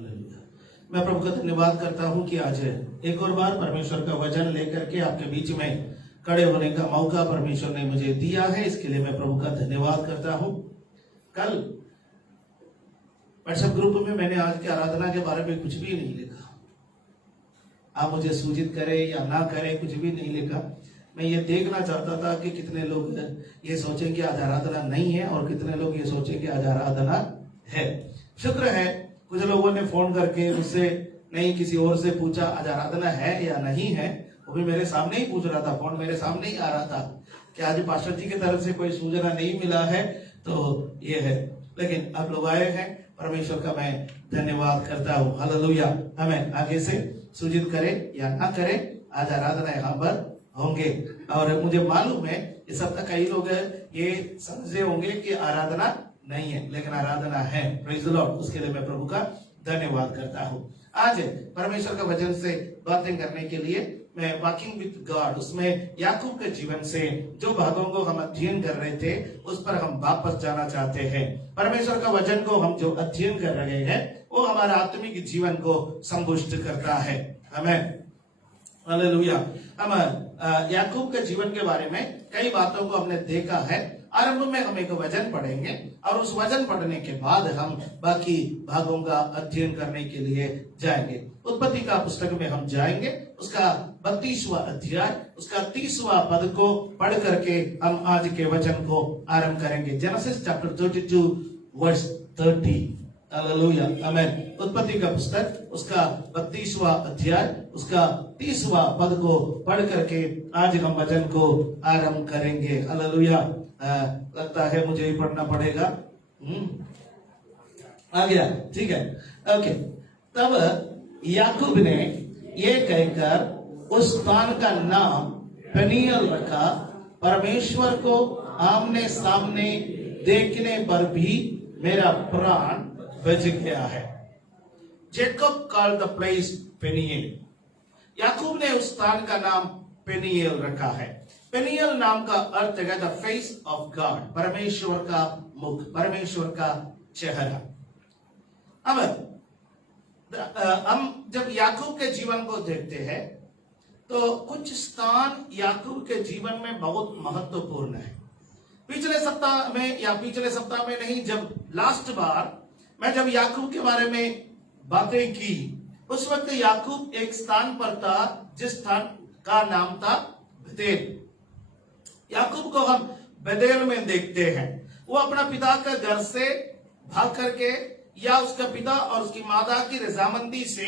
Hallelujah. मैं प्रभु का धन्यवाद करता हूँ कि आज एक और बार परमेश्वर का वचन लेकर के आपके बीच में खड़े होने का मौका परमेश्वर ने मुझे दिया है। इसके लिए मैं प्रभु का धन्यवाद करता हूँ। कल व्हाट्सएप ग्रुप में मैंने आज की आराधना के बारे में कुछ भी नहीं लिखा। आप मुझे सूचित करें या ना करें, कुछ भी नहीं लिखा। मैं ये देखना चाहता था कि कितने लोग ये सोचें कि आज आराधना नहीं है और कितने लोग ये सोचें कि आज आराधना है। शुक्र है कुछ लोगों ने फोन करके मुझसे नहीं किसी और से पूछा आज आराधना है या नहीं है। वो भी मेरे सामने ही पूछ रहा था, फोन मेरे सामने ही आ रहा था कि आज पास्टर जी की तरफ से कोई सूचना नहीं मिला है तो ये है। लेकिन आप लोग आए हैं, परमेश्वर का मैं धन्यवाद करता हूँ। हालेलुया। हमें आगे से सूचित करे या ना करे, आज आराधना यहाँ पर होंगे। और मुझे मालूम है इस हफ्ते कई लोग ये समझे होंगे कि आराधना नहीं है, लेकिन आराधना है। Praise the Lord. उसके लिए मैं प्रभु का धन्यवाद करता हूँ। आज परमेश्वर का वचन से बातें करने के लिए मैं वॉकिंग विद गॉड, उसमें याकूब के जीवन से जो भागों को हम अध्ययन कर रहे थे उस पर हम वापस जाना चाहते हैं। परमेश्वर का वचन को हम जो अध्ययन कर रहे हैं वो हमारा आत्मिक जीवन को संपुष्ट करता है। हमें हालेलुया। हम याकूब के जीवन के बारे में कई बातों को हमने देखा है। आरंभ में हम एक वचन पढ़ेंगे और उस वचन पढ़ने के बाद हम बाकी भागों का अध्ययन करने के लिए जाएंगे। उत्पत्ति का पुस्तक में हम जाएंगे, उसका 32वां अध्याय, उसका 30वां पद को पढ़ करके हम आज के वचन को आरंभ करेंगे। Genesis chapter 32 verse 30। Hallelujah. Amen. उत्पत्ति का पुस्तक उसका 32वां अध्याय, उसका 30वां पद को पढ़ करके आज हम वचन को आरंभ करेंगे। हालेलुया। लगता है मुझे ही पढ़ना पड़ेगा। आ गया, ठीक है, ओके। तब याकूब ने ये कहकर उस स्थान का नाम पेनियल रखा, परमेश्वर को आमने सामने देखने पर भी मेरा प्राण बच गया है। Jacob called the place Peniel. याकूब ने उस स्थान का नाम पेनियल रखा है। पेनियल नाम का अर्थ है द फेस ऑफ गॉड, परमेश्वर का मुख, परमेश्वर का चेहरा। अब हम जब याकूब के जीवन को देखते हैं तो कुछ स्थान याकूब के जीवन में बहुत महत्वपूर्ण है। पिछले सप्ताह में या पिछले सप्ताह में नहीं, जब लास्ट बार मैं जब याकूब के बारे में बातें की उस वक्त याकूब एक स्थान पर था जिस स्थान का नाम था बेतेल। याकूब को हम बेतेल में देखते हैं। वो अपना पिता के घर से भाग करके या उसका पिता और उसकी माता की रजामंदी से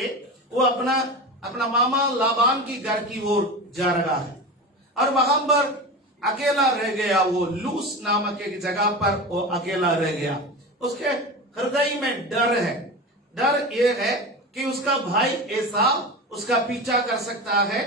वो अपना मामा लाबान की घर की ओर जा रहा है और वहां पर अकेला रह गया। वो लूस नामक एक जगह पर वो अकेला रह गया। उसके हृदय में डर है। डर ये है कि उसका भाई एसाव उसका पीछा कर सकता है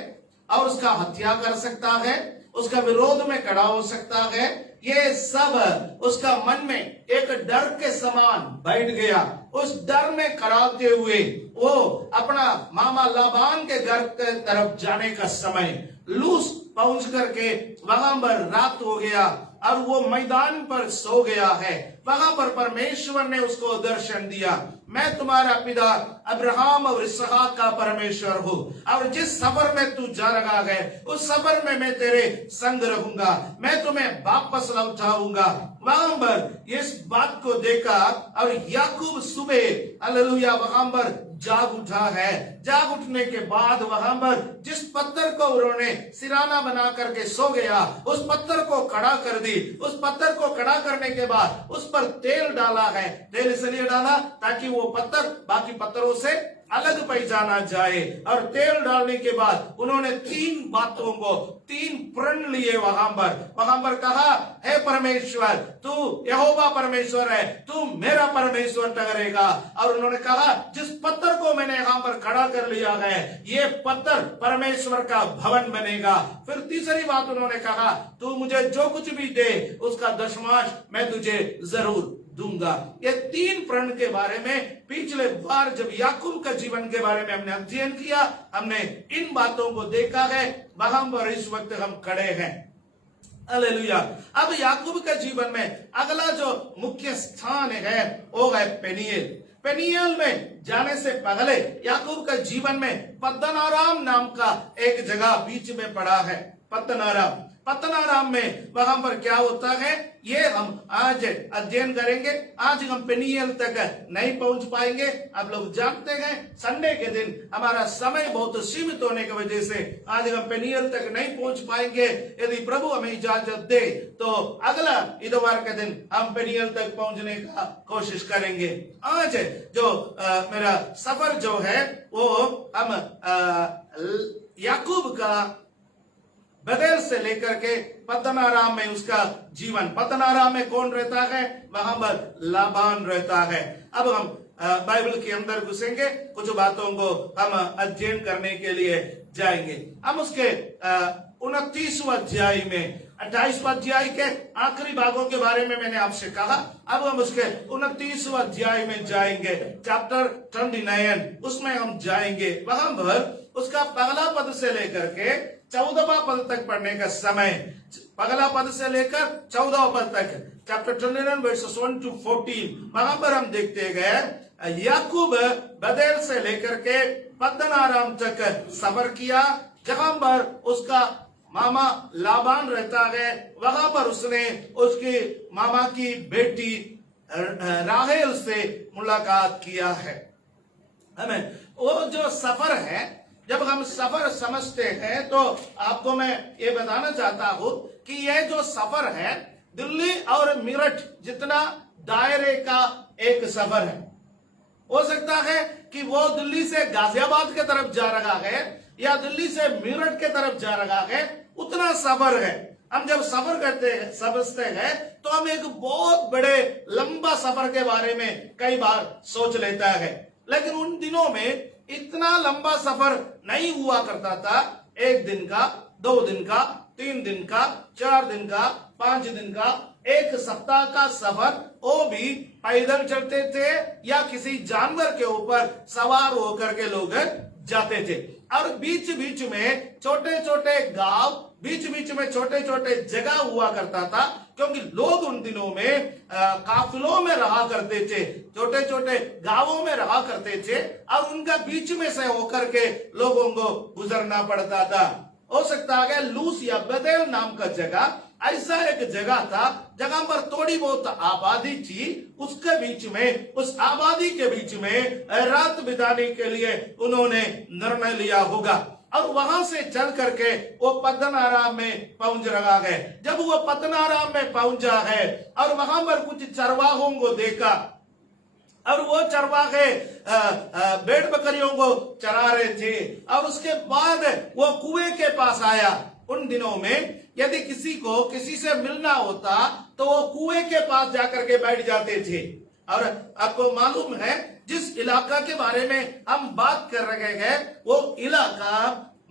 और उसका हत्या कर सकता है, उसका विरोध में खड़ा हो सकता है। ये सब उसका मन में एक डर के समान बैठ गया। उस डर में खड़ा होते हुए वो अपना मामा लाबान के घर के तरफ जाने का समय लूस पहुंच करके वहां पर रात हो गया और वो मैदान पर सो गया है। वहां पर परमेश्वर ने उसको दर्शन दिया, मैं तुम्हारा पिता अब्राहम और इसहाक का परमेश्वर हूँ और जिस सफर में तू जा रहा है उस सफर में मैं तेरे संग रहूंगा, मैं तुम्हें वापस लौटाऊंगा। वहां पर इस बात को देखा और याकूब सुबह हालेलुया वहां पर जाग उठा है। जाग उठने के बाद वहां पर जिस पत्थर को उन्होंने सिराना बना करके सो गया उस पत्थर को खड़ा कर दी। उस पत्थर को खड़ा करने के बाद उस पर तेल डाला है। तेल इसलिए डाला ताकि वो पत्थर बाकी पत्थरों से अलग पहचाना जाए। और तेल डालने के बाद उन्होंने 3 बातों को 3 प्रण लिए। वहां पर कहा, हे परमेश्वर तू यहोवा परमेश्वर है, तू मेरा परमेश्वर ठहरेगा। और उन्होंने कहा जिस पत्थर को मैंने यहाँ पर खड़ा कर लिया है ये पत्थर परमेश्वर का भवन बनेगा। फिर तीसरी बात उन्होंने कहा, तू मुझे जो कुछ भी दे उसका दशमांश मैं तुझे जरूर दूंगा। ये 3 प्रण के बारे में पिछले बार जब याकूब का जीवन के बारे में हमने अध्ययन किया, हमने इन बातों को देखा है। वहां पर इस वक्त हम खड़े हैं। हालेलुया। अब याकूब के जीवन में अगला जो मुख्य स्थान है वो है पेनियल। पेनियल में जाने से पहले याकूब का जीवन में पद्दनाराम नाम का एक जगह बीच में पड़ा है। पद्दनाराम में वहां पर क्या होता है ये हम आज अध्ययन करेंगे। आज हम पेनियल तक नहीं पहुंच पाएंगे। आप लोग जानते हैं संडे के दिन हमारा समय बहुत सीमित होने की वजह से आज हम पेनियल तक नहीं पहुंच पाएंगे। यदि प्रभु हमें इजाजत दे तो अगला इतवार के दिन हम पेनियल तक पहुंचने का कोशिश करेंगे। आज जो मेरा सफर जो है वो हम याकूब का बेतेल से लेकर के पद्दनाराम में उसका जीवन। पद्दनाराम में कौन रहता है? वहां पर लाबान रहता है। अब हम बाइबल के अंदर घुसेंगे, कुछ बातों को हम अध्ययन करने के लिए जाएंगे। हम उसके 29वां अध्याय में 28वां अध्याय के आखिरी भागों के बारे में मैंने आपसे कहा। अब हम उसके 29वां अध्याय में जाएंगे, चैप्टर 29 उसमें हम जाएंगे। वहां पर उसका पहला पद से लेकर के 14वां पद तक पढ़ने का समय, पहला पद से लेकर 14वां पद तक, चैप्टर 29 वर्सेस 1 to 14। वहां पर हम देखते गए याकूब बेतेल से लेकर के पद्दनाराम तक सफर किया, जहां पर उसका मामा लाबान रहता है। वहां पर उसने उसकी मामा की बेटी राहेल से मुलाकात किया है। हमें वो जो सफर है, जब हम सफर समझते हैं तो आपको मैं ये बताना चाहता हूं कि यह जो सफर है दिल्ली और मेरठ जितना दायरे का एक सफर है। हो सकता है कि वो दिल्ली से गाजियाबाद के तरफ जा रहा है या दिल्ली से मेरठ के तरफ जा रहा है, उतना सफर है। हम जब सफर करते हैं समझते हैं तो हम एक बहुत बड़े लंबा सफर के बारे में कई बार सोच लेता है, लेकिन उन दिनों में इतना लंबा सफर नहीं हुआ करता था। 1 दिन का, 2 दिन का, 3 दिन का, 4 दिन का, 5 दिन का, 1 सप्ताह का सफर वो भी पैदल चलते थे या किसी जानवर के ऊपर सवार होकर के लोग जाते थे। और बीच बीच में छोटे छोटे गांव, बीच बीच में छोटे छोटे जगह हुआ करता था, क्योंकि लोग उन दिनों में काफिलों में रहा करते थे, छोटे छोटे गांवों में रहा करते थे और उनका बीच में से होकर के लोगों को गुजरना पड़ता था। हो सकता है लूस या बेतेल नाम का जगह ऐसा एक जगह था जहां पर थोड़ी बहुत आबादी थी, उसके बीच में, उस आबादी के बीच में रात बिताने के लिए उन्होंने निर्णय लिया होगा और वहां से चल करके वो पद्दनाराम में पहुंच रहा है। जब वो पद्दनाराम में पहुंचा है और वहां पर कुछ चरवाहों को देखा और वो चरवाहे भेड़ बकरियों को चरा रहे थे और उसके बाद वो कुएं के पास आया। उन दिनों में यदि किसी को किसी से मिलना होता तो वो कुएं के पास जाकर के बैठ जाते थे। और आपको मालूम है जिस इलाका के बारे में हम बात कर रहे हैं वो इलाका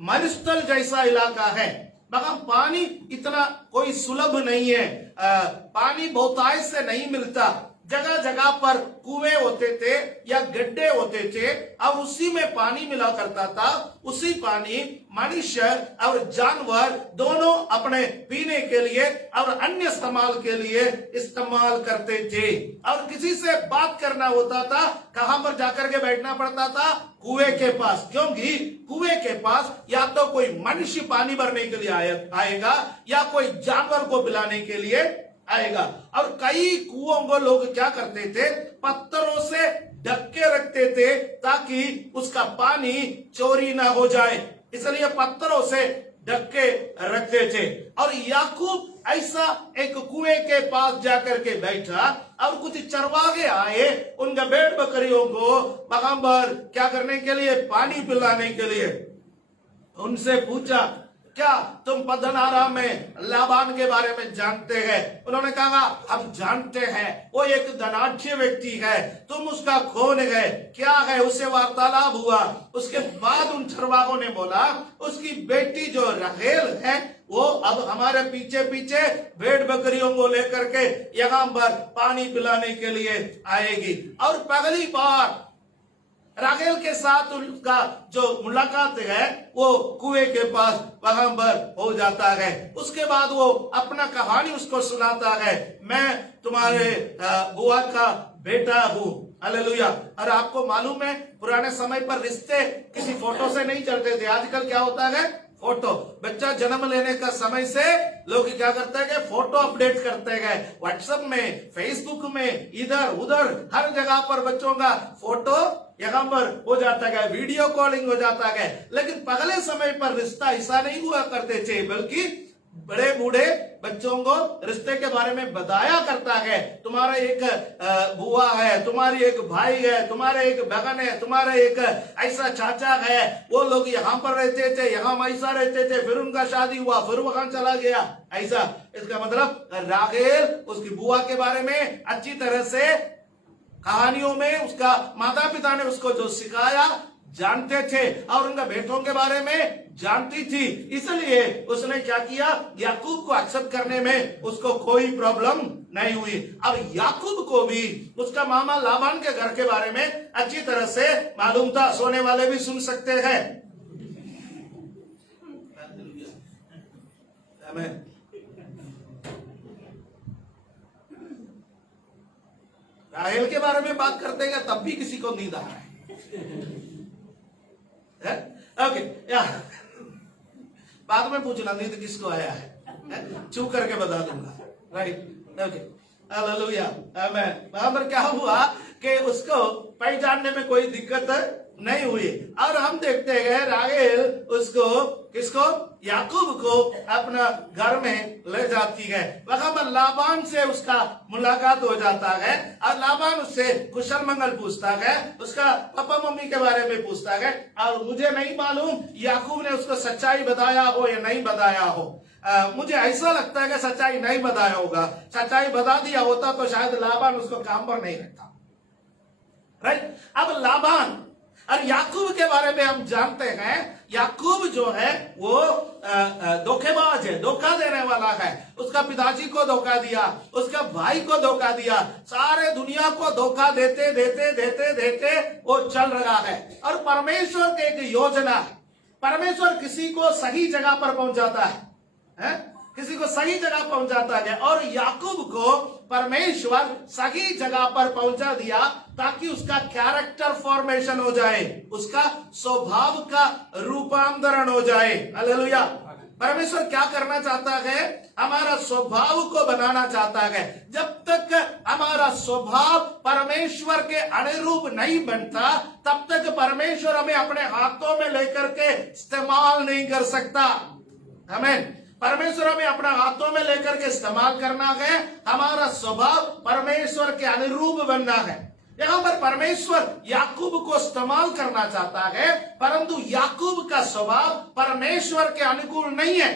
मरुस्थल जैसा इलाका है। वहां पानी इतना कोई सुलभ नहीं है, पानी बहुतायत से नहीं मिलता। जगह जगह पर कुएं होते थे या गड्ढे होते थे और उसी में पानी मिला करता था। उसी पानी मनुष्य और जानवर दोनों अपने पीने के लिए और अन्य इस्तेमाल के लिए इस्तेमाल करते थे। और किसी से बात करना होता था, कहां पर जाकर के बैठना पड़ता था? कुएं के पास, क्योंकि कुएं के पास या तो कोई मनुष्य पानी भरने के लिए आएगा या कोई जानवर को पिलाने के लिए आएगा। और कई कुओं को लोग क्या करते थे? पत्थरों से ढक के रखते थे ताकि उसका पानी चोरी ना हो जाए, इसलिए पत्थरों से ढक के रखते थे। और याकूब ऐसा एक कुएं के पास जाकर के बैठा और कुछ चरवाहे आए उनके भेड़ बकरियों को वहां पर क्या करने के लिए? पानी पिलाने के लिए। उनसे पूछा, क्या तुम पद्दनाराम में लाबान के बारे में जानते हैं? उन्होंने कहा, हम जानते हैं, वो एक धनाढ्य व्यक्ति है, तुम उसका कौन है, क्या है? उससे वार्तालाप हुआ। उसके बाद उन चरवाहों ने बोला, उसकी बेटी जो राहेल है वो अब हमारे पीछे पीछे भेड़ बकरियों को लेकर के यहाँ पर पानी पिलाने के लिए आएगी। और पहली बार राहेल के साथ उनका जो मुलाकात है वो कुएं के पास वहां पर हो जाता है। उसके बाद वो अपना कहानी उसको सुनाता है, मैं तुम्हारे बुआ का बेटा हूं। हालेलुया। और आपको मालूम है पुराने समय पर रिश्ते किसी फोटो से नहीं चलते थे। आजकल क्या होता है, फोटो। बच्चा जन्म लेने का समय से लोग क्या करते हैं कि फोटो अपडेट करते गए, व्हाट्सएप में, फेसबुक में, इधर उधर हर जगह पर बच्चों का फोटो यहाँ पर हो जाता है, वीडियो कॉलिंग हो जाता है। लेकिन पहले समय पर रिश्ता ऐसा नहीं हुआ करते थे, बल्कि बड़े बूढ़े बच्चों को रिश्ते के बारे में बताया करता है। तुम्हारा एक बुआ है, तुम्हारी एक भाई है, तुम्हारे एक बहन है, तुम्हारा एक ऐसा चाचा है, वो लोग यहाँ पर रहते थे, यहाँ ऐसा रहते थे, फिर उनका शादी हुआ, फिर वहां चला गया, ऐसा। इसका मतलब राहेल उसकी बुआ के बारे में अच्छी तरह से कहानियों में उसका माता पिता ने उसको जो सिखाया जानते थे, और उनका बेटों के बारे में जानती थी। इसलिए उसने क्या किया, याकूब को एक्सेप्ट करने में उसको कोई प्रॉब्लम नहीं हुई। और याकूब को भी उसका मामा लाबान के घर के बारे में अच्छी तरह से मालूम था। सोने वाले भी सुन सकते हैं। राहेल के बारे में बात करते हैं तब भी किसी को नींद आ रहा है। ओके, बाद में पूछना नींद किसको आया है, चुप करके बता दूंगा। राइट, ओके, हालेलुया, आमीन। वहां पर क्या हुआ कि उसको पहचानने में कोई दिक्कत नहीं हुई। और हम देखते हैं राहेल उसको, किसको, याकूब को अपना घर में ले जाती है। वहां पर लाबान से उसका मुलाकात हो जाता है, और लाबान उससे कुशल मंगल पूछता है, उसका पापा मम्मी के बारे में पूछता है। और मुझे नहीं मालूम याकूब ने उसको सच्चाई बताया हो या नहीं बताया हो। मुझे ऐसा लगता है कि सच्चाई नहीं बताया होगा। सच्चाई बता दिया होता तो शायद लाबान उसको काम पर नहीं रखता। राइट। अब लाबान और याकूब के बारे में हम जानते हैं, याकूब जो है वो धोखेबाज है, धोखा देने वाला है। उसका पिताजी को धोखा दिया, उसका भाई को धोखा दिया, सारे दुनिया को धोखा देते देते देते देते वो चल रहा है। और परमेश्वर की एक योजना, परमेश्वर किसी को सही जगह पर पहुंचाता है, किसी को सही जगह पहुंचाता है। और याकूब को परमेश्वर सही जगह पर पहुंचा दिया ताकि उसका कैरेक्टर फॉर्मेशन हो जाए, उसका स्वभाव का रूपांतरण हो जाए। हालेलुया। परमेश्वर क्या करना चाहता है, हमारा स्वभाव को बनाना चाहता है। जब तक हमारा स्वभाव परमेश्वर के अनुरूप नहीं बनता, तब तक परमेश्वर हमें अपने हाथों में लेकर के इस्तेमाल नहीं कर सकता। आमीन। परमेश्वर हमें अपना हाथों में लेकर के इस्तेमाल करना है, हमारा स्वभाव परमेश्वर के अनुरूप बनना है। यहाँ पर परमेश्वर याकूब को इस्तेमाल करना चाहता है, परंतु याकूब का स्वभाव परमेश्वर के अनुकूल नहीं है,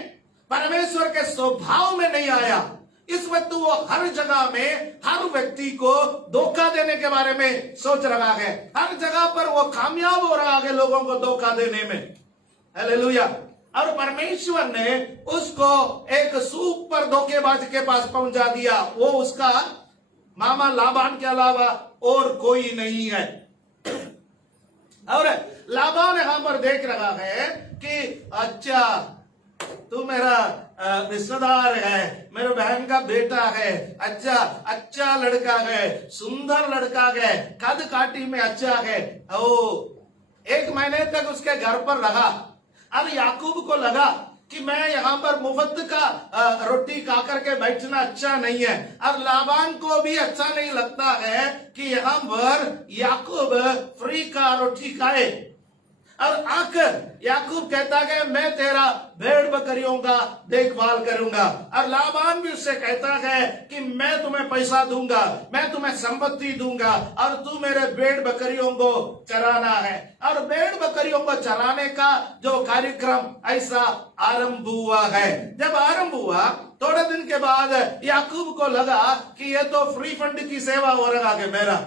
परमेश्वर के स्वभाव में नहीं आया। इस वक्त वो हर जगह में हर व्यक्ति को धोखा देने के बारे में सोच रहा है, हर जगह पर वो कामयाब हो रहा है लोगों को धोखा देने में। हालेलुया। और परमेश्वर ने उसको एक सुपर धोखेबाज के पास पहुंचा दिया। वो उसका मामा लाबान के अलावा और कोई नहीं है। और लाबान यहां पर देख रहा है कि अच्छा तू मेरा रिश्तेदार है, मेरे बहन का बेटा है, अच्छा लड़का है, सुंदर लड़का है, कद काठी में अच्छा है। ओ 1 महीने तक उसके घर पर रहा। अब याकूब को लगा कि मैं यहाँ पर मुफ्त का रोटी खा करके बैठना अच्छा नहीं है, और लाबान को भी अच्छा नहीं लगता है कि यहाँ पर याकूब फ्री का रोटी खाए। और आकर याकूब कहता है मैं तेरा भेड़ बकरियों का देखभाल करूंगा। और लाबान भी उससे कहता है कि मैं तुम्हें पैसा दूंगा, मैं तुम्हें संपत्ति दूंगा, और तू मेरे भेड़ बकरियों को चराना है। और भेड़ बकरियों को चराने का जो कार्यक्रम ऐसा आरंभ हुआ है। जब आरंभ हुआ थोड़े दिन के बाद याकूब को लगा कि ये तो फ्री फंड की सेवा हो रहा है, मेरा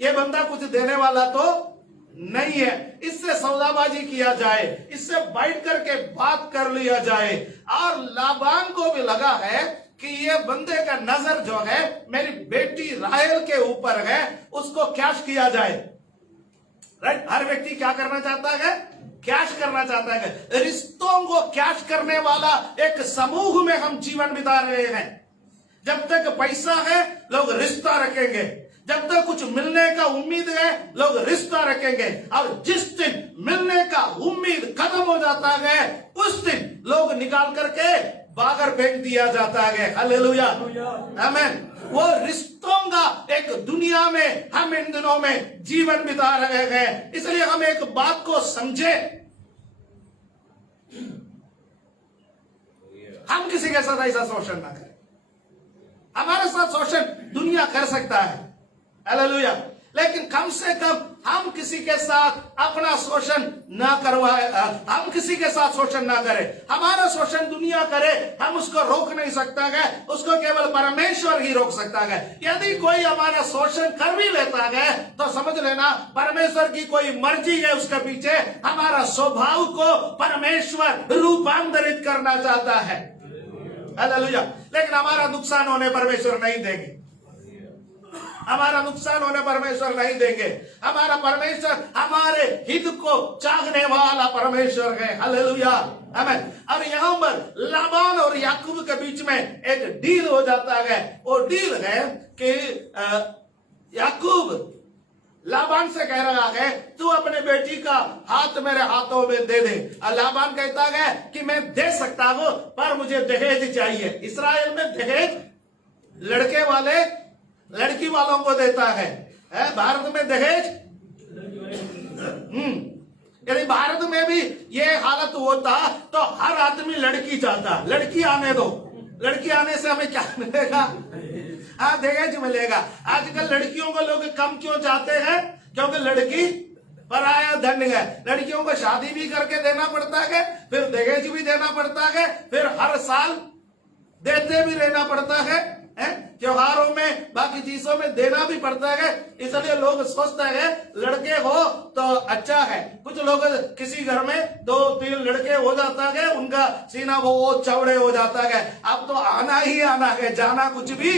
ये बंदा कुछ देने वाला तो नहीं है, इससे सौदाबाजी किया जाए, इससे बैठ करके बात कर लिया जाए। और लाबान को भी लगा है कि ये बंदे का नजर जो है मेरी बेटी राहेल के ऊपर है, उसको कैश किया जाए। राइट। हर व्यक्ति क्या करना चाहता है, कैश करना चाहता है। रिश्तों को कैश करने वाला एक समूह में हम जीवन बिता रहे हैं। जब तक पैसा है लोग रिश्ता रखेंगे, जब तक कुछ मिलने का उम्मीद है लोग रिश्ता रखेंगे, और जिस दिन मिलने का उम्मीद खत्म हो जाता है उस दिन लोग निकाल करके बाहर फेंक दिया जाता है। हालेलुया, आमीन। वो रिश्तों का एक दुनिया में हम इन दिनों में जीवन बिता रहे हैं। इसलिए हम एक बात को समझे, हम किसी के साथ ऐसा शोषण ना करें। हमारे साथ शोषण दुनिया कर सकता है, हालेलुया, लेकिन कम से कम हम किसी के साथ अपना शोषण ना करवाए, हम किसी के साथ शोषण ना करें। हमारा शोषण दुनिया करे, हम उसको रोक नहीं सकता है, उसको केवल परमेश्वर ही रोक सकता है। यदि कोई हमारा शोषण कर भी लेता है तो समझ लेना परमेश्वर की कोई मर्जी है उसके पीछे। हमारा स्वभाव को परमेश्वर रूपांतरित करना चाहता है, हालेलुया। लेकिन हमारा नुकसान होने परमेश्वर नहीं देंगे, हमारा नुकसान होने परमेश्वर नहीं देंगे। हमारा परमेश्वर हमारे हित को चाहने वाला परमेश्वर है, हालेलुया, आमीन। और यहाँ पर लाबान और याकूब के बीच में एक डील हो जाता है। वो डील है कि याकूब लाबान से कह रहा है तू अपने बेटी का हाथ मेरे हाथों में दे दे। और लाबान कहता है कि मैं दे सकता हूं पर मुझे दहेज चाहिए। इस्राएल में दहेज लड़के वाले लड़की वालों को देता है, भारत में दहेज। यदि भारत में भी ये हालत होता तो हर आदमी लड़की चाहता। लड़की आने दो, लड़की आने से हमें क्या मिलेगा? हाँ, दहेज मिलेगा। आजकल लड़कियों को लोग कम क्यों चाहते हैं? क्योंकि लड़की पराया धन है। लड़कियों को शादी भी करके देना पड़ता है, फिर दहेज भी देना पड़ता है, फिर हर साल देते भी रहना पड़ता है, त्योहारों में बाकी चीजों में देना भी पड़ता है। इसलिए लोग सोचते हैं लड़के हो तो अच्छा है। कुछ लोग किसी घर में 2-3 लड़के हो जाता है, उनका सीना वो चौड़े हो जाता है। अब तो आना ही आना है, जाना कुछ भी।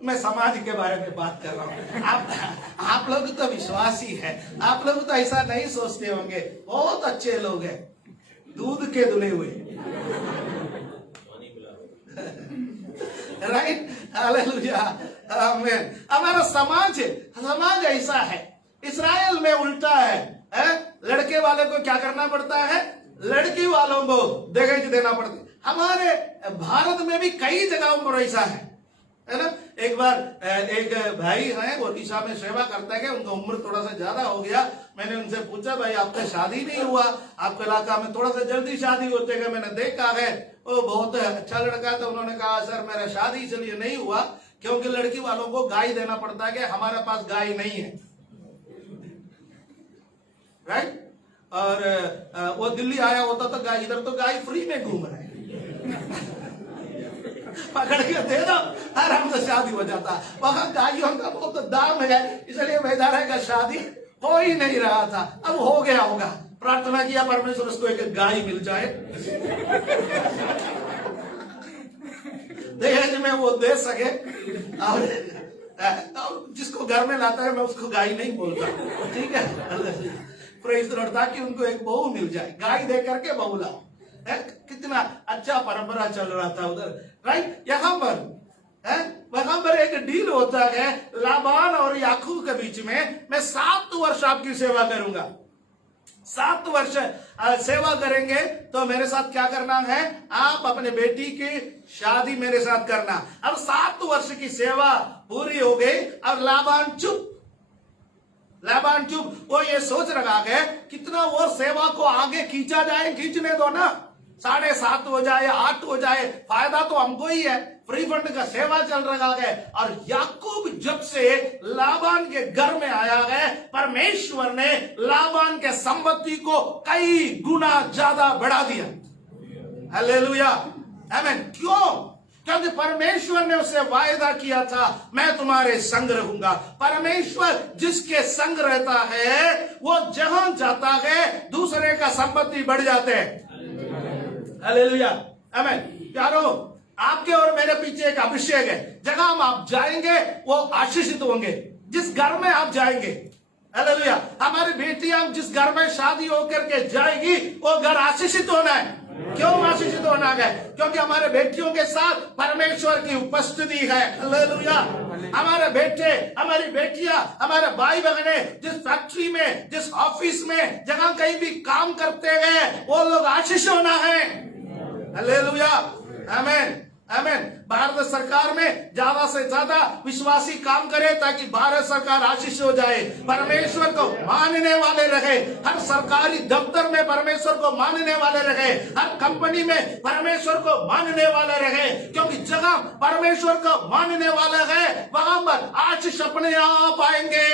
मैं समाज के बारे में बात कर रहा हूं। आप लोग तो विश्वासी है, आप लोग तो ऐसा नहीं सोचते होंगे। बहुत अच्छे लोग हैं, दूध के धुले हुए, राइट, हालेलुया, आमीन। हमारा समाज ऐसा है। इस्राएल में उल्टा है, लड़के वाले को क्या करना पड़ता है? लड़की वालों को दहेज देना पड़ता है। हमारे भारत में भी कई जगहों पर ऐसा है ना। एक बार एक भाई है, वो दिशा में सेवा करते हैं, उनका उम्र थोड़ा सा ज्यादा हो गया। मैंने उनसे पूछा भाई आपका शादी नहीं हुआ? आपके इलाका में थोड़ा सा जल्दी शादी होते हैं, मैंने देखा है। वो बहुत अच्छा लड़का था। उन्होंने कहा सर मेरा शादी इसलिए नहीं हुआ क्योंकि लड़की वालों को गाय देना पड़ता है, हमारे पास गाय नहीं है, राइट। और वो दिल्ली आया होता तो गाय, इधर तो गाय फ्री में घूम रहे हैं, पकड़ के दे दो आराम से शादी हो जाता। वहां गायों का बहुत दाम है, इसलिए बेचारे का शादी हो ही नहीं रहा था। अब हो गया होगा, प्रार्थना किया परमेश्वर उसको एक गाय मिल जाए, दहेज में वो दे सके। और जिसको घर में लाता है मैं उसको गाय नहीं बोलता, ठीक है, प्रेज द लॉर्ड, ताकि उनको एक बहू मिल जाए। गाय दे करके बहू लाओ। कितना अच्छा परंपरा चल रहा था उधर, राइट। यहाँ पर एक डील होता है लाबान और याकूब के बीच में। मैं 7 वर्ष आपकी सेवा करूंगा, 7 वर्ष सेवा करेंगे तो मेरे साथ क्या करना है? आप अपने बेटी की शादी मेरे साथ करना। अब 7 वर्ष की सेवा पूरी हो गई और लाबान चुप। वो ये सोच रहा है कितना और सेवा को आगे खींचा जाए, खींचने दो ना, 7:30 हो जाए, 8 हो जाए, फायदा तो हमको ही है। फ्री फंड का सेवा चल रहा है। और याकूब जब से लाबान के घर में आया है, परमेश्वर ने लाबान के संपत्ति को कई गुना ज्यादा बढ़ा दिया, हालेलुया, आमीन। क्यों? क्योंकि परमेश्वर ने उससे वायदा किया था मैं तुम्हारे संग रहूंगा। परमेश्वर जिसके संग रहता है वो जहां जाता है दूसरे का संपत्ति बढ़ जाते हैं, हालेलुया, आमीन। प्यारो, आपके और मेरे पीछे एक अभिषेक है। जहां हम आप जाएंगे वो आशीषित होंगे। जिस घर में आप जाएंगे, हालेलुया, हमारी बेटियां जिस घर में शादी होकर के जाएगी वो घर आशीषित होना है। क्यों आशीषित होना है? क्योंकि हमारे बेटियों के साथ परमेश्वर की उपस्थिति है। हालेलुया। हमारे बेटे, हमारी बेटियां, हमारे भाई बहने जिस फैक्ट्री में, जिस ऑफिस में, जहां कहीं भी काम करते हैं, वो लोग आशीष होना है। हालेलुया। आमीन आमीन। भारत सरकार में ज्यादा से ज्यादा विश्वासी काम करे ताकि भारत सरकार आशीष हो जाए, परमेश्वर को मानने वाले रहे। हर सरकारी दफ्तर में परमेश्वर को मानने वाले रहे, हर कंपनी में परमेश्वर को मानने वाले रहे, क्योंकि जगह परमेश्वर को मानने वाला है वहां पर आशीष अपने आप आएंगे।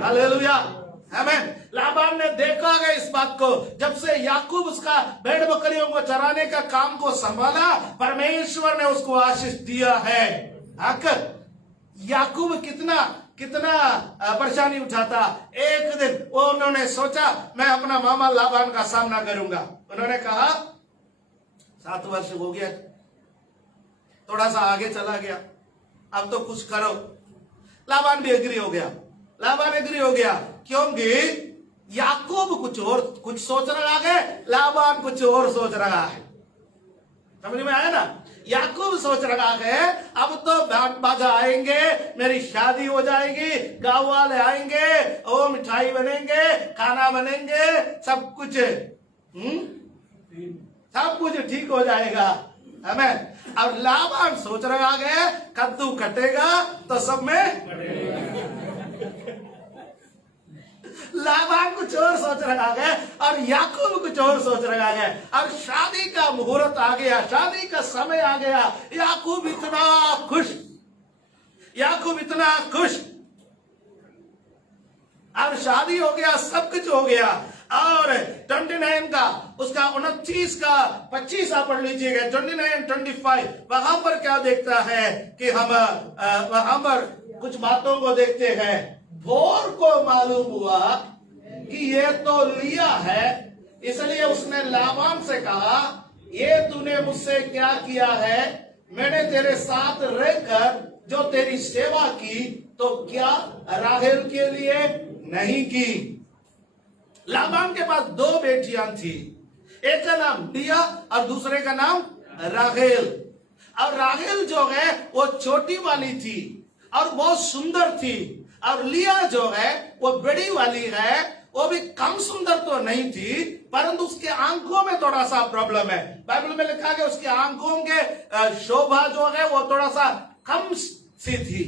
हालेलुया। आमीन। लाबान ने देखा है इस बात को, जब से याकूब उसका भेड़ बकरियों को चराने का काम को संभाला, परमेश्वर ने उसको आशीष दिया है। आकर याकूब कितना कितना परेशानी उठाता। एक दिन वो उन्होंने सोचा मैं अपना मामा लाबान का सामना करूंगा। उन्होंने कहा 7 वर्ष हो गया, थोड़ा सा आगे चला गया, अब तो कुछ करो। लाबान भी एग्री हो गया। लाबान एग्री हो गया क्योंकि याकूब कुछ सोच रहा है, लाबान कुछ और सोच रहा है। समझ में आया ना? याकूब सोच रहा है अब तो बैंड बाजा आएंगे, मेरी शादी हो जाएगी, गांव वाले आएंगे, ओ मिठाई बनेंगे, खाना बनेंगे, सब कुछ ठीक हो जाएगा। हमें अब लाबान सोच रहा है कद्दू कटेगा तो सब में लाबान कुछ और सोच रहा है और याकूब कुछ और सोच रहा है। और शादी का मुहूर्त आ गया, शादी का समय आ गया। याकूब इतना खुश। अब शादी हो गया, सब कुछ हो गया। और 29 का उसका 29 का 25 आप पढ़ लीजिएगा, 29, 25 वहां पर क्या देखता है कि हम वहां पर कुछ बातों को देखते हैं। भोर को मालूम हुआ कि ये तो लिया है, इसलिए उसने लाबान से कहा ये तूने मुझसे क्या किया है? मैंने तेरे साथ रहकर जो तेरी सेवा की तो क्या राहेल के लिए नहीं की? लाबान के पास 2 बेटियां थी, एक का नाम लिया और दूसरे का नाम राहेल। और राहेल जो है वो छोटी वाली थी और बहुत सुंदर थी, और लिया जो है वो बड़ी वाली है, वो भी कम सुंदर तो नहीं थी, परंतु उसके आंखों में थोड़ा सा प्रॉब्लम है। बाइबल में लिखा है उसकी आंखों के शोभा जो है वो थोड़ा सा कम सी थी।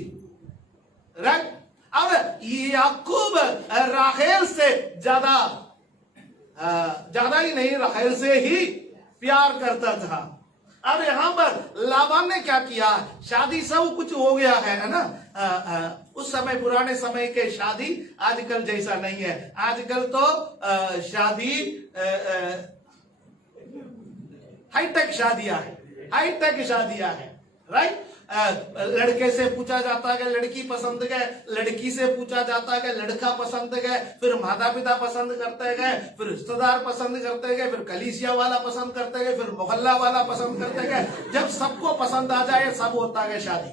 राइट? अब याकूब राहेल से ज्यादा ही नहीं, राहेल से ही प्यार करता था। अब यहां पर लाबान ने क्या किया? शादी सब कुछ हो गया है ना? उस समय, पुराने समय के शादी आजकल जैसा नहीं है। आजकल तो शादी हाईटेक शादियां है। राइट? लड़के से पूछा जाता है लड़की पसंद है, लड़की से पूछा जाता है लड़का पसंद है, फिर माता पिता पसंद करते हैं, फिर रिश्तेदार पसंद करते हैं, फिर कलीसिया वाला पसंद करते हैं, फिर मोहल्ला वाला पसंद करते हैं। जब सबको पसंद आ जाए सब होता है शादी।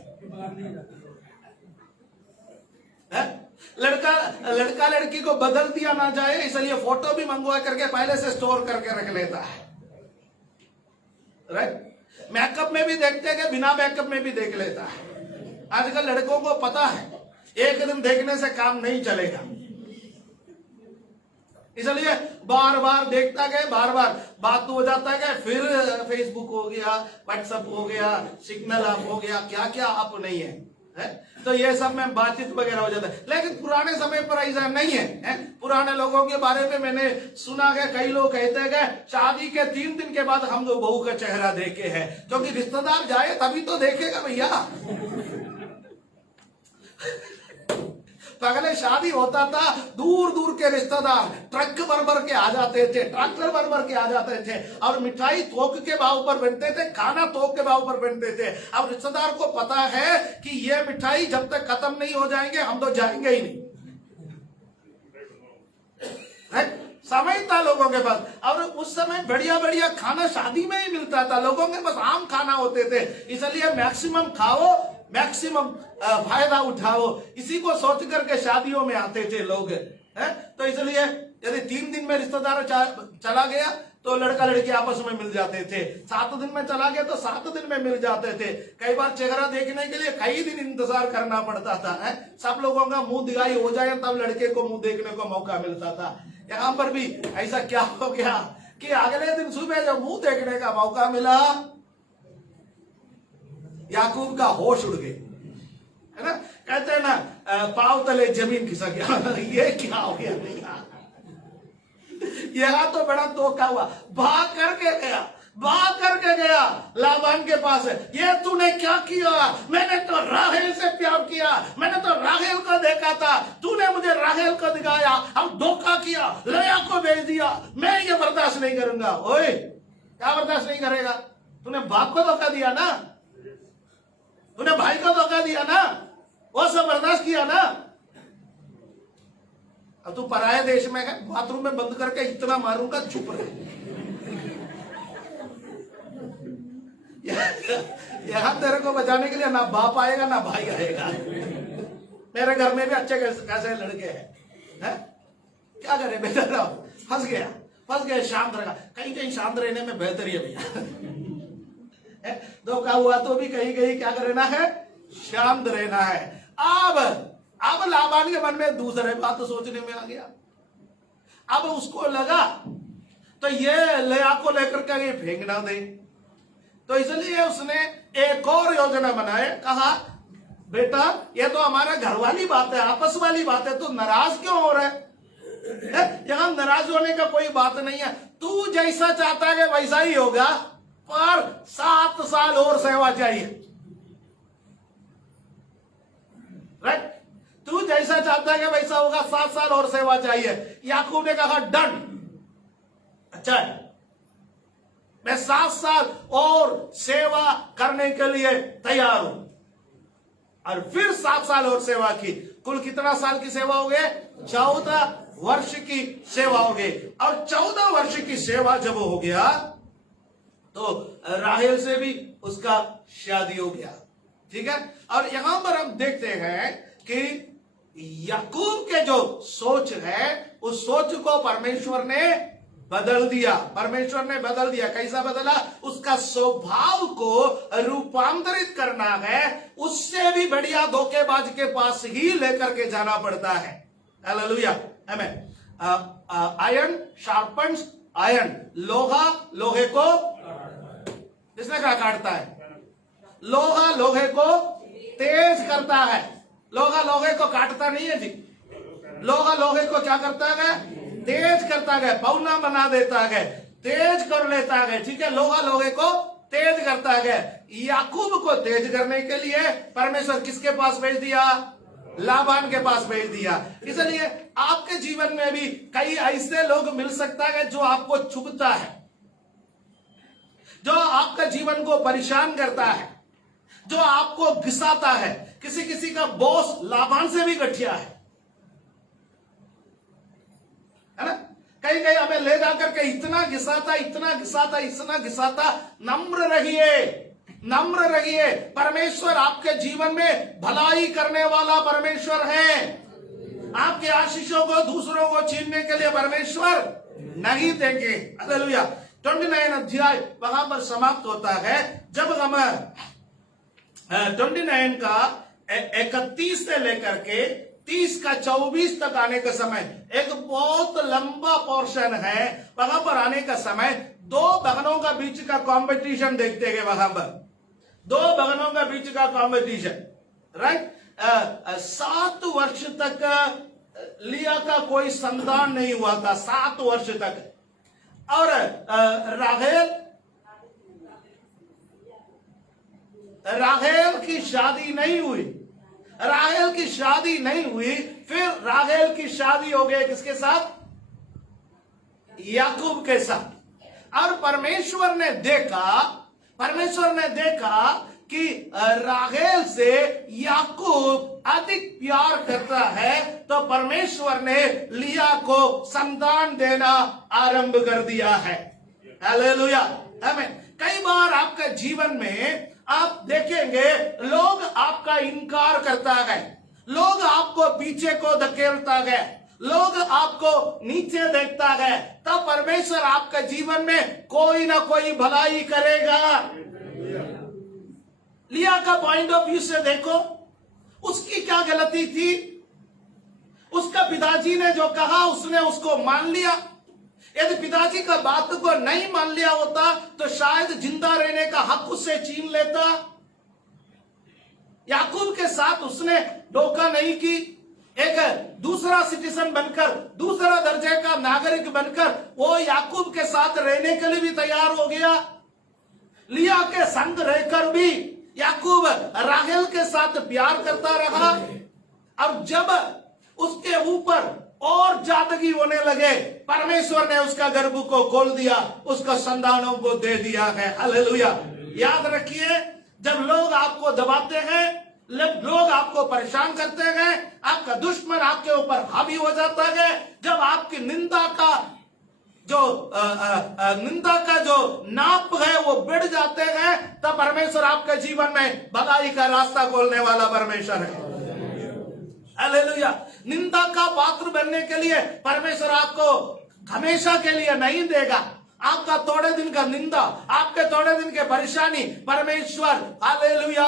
लड़का लड़की को बदल दिया ना जाए, इसलिए फोटो भी मंगवा करके पहले से स्टोर करके रख लेता है। राइट? मेकअप में भी देखते हैं, बिना मेकअप में भी देख लेता है। आजकल लड़कों को पता है एक दिन देखने से काम नहीं चलेगा, इसलिए बार बार देखता गया, बार बार बात हो जाता है, फिर फेसबुक हो गया, व्हाट्सएप हो गया, सिग्नल ऐप हो गया, क्या क्या ऐप नहीं है? तो ये सब में बातचीत वगैरह हो जाता है। लेकिन पुराने समय पर ऐसा नहीं है। पुराने लोगों के बारे में मैंने सुना है, कई लोग कहते हैं शादी के 3 दिन के बाद हम लोग बहू का चेहरा देखे हैं, क्योंकि रिश्तेदार जाए तभी तो देखेगा भैया। पहले शादी होता था, दूर दूर के रिश्तेदार ट्रक भर के आ जाते थे, ट्रैक्टर भर के आ जाते थे, और मिठाई थोक के भाव पर बनते थे, खाना थोक के भाव पर बनते थे। अब रिश्तेदार को पता है कि ये मिठाई जब तक खत्म नहीं हो जाएंगे हम तो जाएंगे ही नहीं। समय था लोगों के पास, और उस समय बढ़िया बढ़िया खाना शादी में ही मिलता था। लोगों के पास आम खाना होते थे, इसलिए मैक्सिमम खाओ, मैक्सिमम फायदा उठाओ, इसी को सोच करके शादियों में आते थे लोग। तो इसलिए यदि 3 दिन में रिश्तेदार चला गया तो लड़का लड़की आपस में मिल जाते थे। 7 दिन में चला गया तो 7 दिन में मिल जाते थे। कई बार चेहरा देखने के लिए कई दिन इंतजार करना पड़ता था। सब लोगों का मुंह दिखाई हो जाए तब लड़के को मुंह देखने को मौका मिलता था। यहाँ पर भी ऐसा क्या हो गया कि अगले दिन सुबह जब मुंह देखने का मौका मिला, याकूब का होश उड़ गए, है ना। कहते हैं ना, पांव तले जमीन खिसक गया। ये क्या हो गया? यहां तो बड़ा धोखा हुआ। भाग करके गया लाबान के पास। ये तूने क्या किया? मैंने तो राहेल से प्यार किया, मैंने तो राहेल को देखा था, तूने मुझे राहेल को दिखाया, अब धोखा किया, लया को भेज दिया। मैं ये बर्दाश्त नहीं करूंगा। ओए, क्या बर्दाश्त नहीं करेगा? तूने बाप को धोखा दिया ना, तूने भाई को धोखा दिया ना, वो सब बर्दाश्त किया ना। अब तू पराये देश में है, बाथरूम में बंद करके इतना मारूंगा, चुप रहे। यहां तेरे को बचाने के लिए ना बाप आएगा ना भाई आएगा। मेरे घर में भी अच्छे कैसे लड़के हैं, क्या करे बेटा? फंस गया शांत रहा। कहीं शांत रहने में बेहतर है भैया। धोखा हुआ तो भी कहीं क्या करना है? शांत रहना है। अब लाबान के मन में दूसरे बात तो सोचने में आ गया। अब उसको लगा तो ये लया को लेकर के ये फेंक ना दे, तो इसलिए उसने एक और योजना बनाए। कहा, बेटा ये तो हमारा घर वाली बात है, आपस वाली बात है, तू नाराज क्यों हो रहा है? यहां नाराज होने का कोई बात नहीं है। तू जैसा चाहता है वैसा ही होगा, पर 7 साल और सेवा चाहिए। राइट? तू जैसा चाहता है वैसा होगा, 7 साल और सेवा चाहिए। याकूब ने कहा, डन, अच्छा है, मैं 7 साल और सेवा करने के लिए तैयार हूं। और फिर 7 साल और सेवा की। कुल कितना साल की सेवा हो गए? 14 वर्ष की सेवा हो गई। और 14 वर्ष की सेवा जब हो गया तो राहेल से भी उसका शादी हो गया। ठीक है। और यहां पर हम देखते हैं कि याकूब के जो सोच है, उस सोच को परमेश्वर ने बदल दिया। कैसा बदला? उसका स्वभाव को रूपांतरित करना है, उससे भी बढ़िया धोखेबाज के पास ही लेकर के जाना पड़ता है। हालेलुया, आमेन। आयरन शार्पन्स आयरन, लोहा लोहे को किसने कहा काटता है? लोहा लोहे को तेज करता है। लोहा लोहे को काटता नहीं है जी। लोहा लोहे को क्या करता है? तेज करता है, पौना बना देता है, तेज कर लेता है। ठीक है, लोहा लोहे को तेज करता है। याकूब को तेज करने के लिए परमेश्वर किसके पास भेज दिया? लाबान के पास भेज दिया। इसलिए आपके जीवन में भी कई ऐसे लोग मिल सकता है जो आपको चुभता है, जो आपका जीवन को परेशान करता है, जो आपको घिसाता है। किसी का बॉस लाबान से भी गठिया है ना। कहीं हमें ले जाकर के इतना घिसाता। नम्र रहिए। परमेश्वर आपके जीवन में भलाई करने वाला परमेश्वर है। आपके आशीषों को दूसरों को छीनने के लिए परमेश्वर नहीं देंगे। हालेलुया। 29 अध्याय वहां पर समाप्त होता है। जब हम 29 का 31 से लेकर के 30 का 24 तक आने का समय, एक बहुत लंबा पोर्शन है। वहां पर आने का समय 2 बहनों का बीच का कंपटीशन देखते हैं। वहां पर 2 बहनों का बीच का कंपटीशन, राइट। 7 वर्ष तक लिया का कोई संतान नहीं हुआ था, 7 वर्ष तक। और राहेल की शादी नहीं हुई। फिर राहेल की शादी हो गई किसके साथ? याकूब के साथ। और परमेश्वर ने देखा कि राहेल से याकूब अधिक प्यार करता है, तो परमेश्वर ने लिया को संतान देना आरंभ कर दिया है। हालेलुया, आमीन। कई बार आपके जीवन में आप देखेंगे लोग आपका इनकार करता है, लोग आपको पीछे को धकेलता है, लोग आपको नीचे देखता है, तब परमेश्वर आपके जीवन में कोई ना कोई भलाई करेगा। लिया का पॉइंट ऑफ व्यू से देखो, उसकी क्या गलती थी? उसका पिताजी ने जो कहा उसने उसको मान लिया। यदि पिताजी का बात को नहीं मान लिया होता तो शायद जिंदा रहने का हक उससे छीन लेता। याकूब के साथ उसने धोखा नहीं की। एक दूसरा सिटीजन बनकर, दूसरा दर्जे का नागरिक बनकर वो याकूब के साथ रहने के लिए भी तैयार हो गया। लिया के संग रहकर भी याकूब राहेल के साथ प्यार करता रहा। अब जब उसके ऊपर और जादगी होने लगे, परमेश्वर ने उसका गर्भ को खोल दिया, उसका संतानों को दे दिया है। हालेलुया। याद रखिए, जब लोग आपको दबाते हैं, लोग आपको परेशान करते हैं, आपका दुश्मन आपके ऊपर हावी हो जाता है, जब आपकी निंदा का जो नाप है वो बढ़ जाते हैं, तब परमेश्वर आपके जीवन में भलाई का रास्ता खोलने वाला परमेश्वर है। हालेलुया। निंदा का पात्र बनने के लिए परमेश्वर आपको हमेशा के लिए नहीं देगा। आपका थोड़े दिन का निंदा, आपके थोड़े दिन के परेशानी परमेश्वर हालेलुया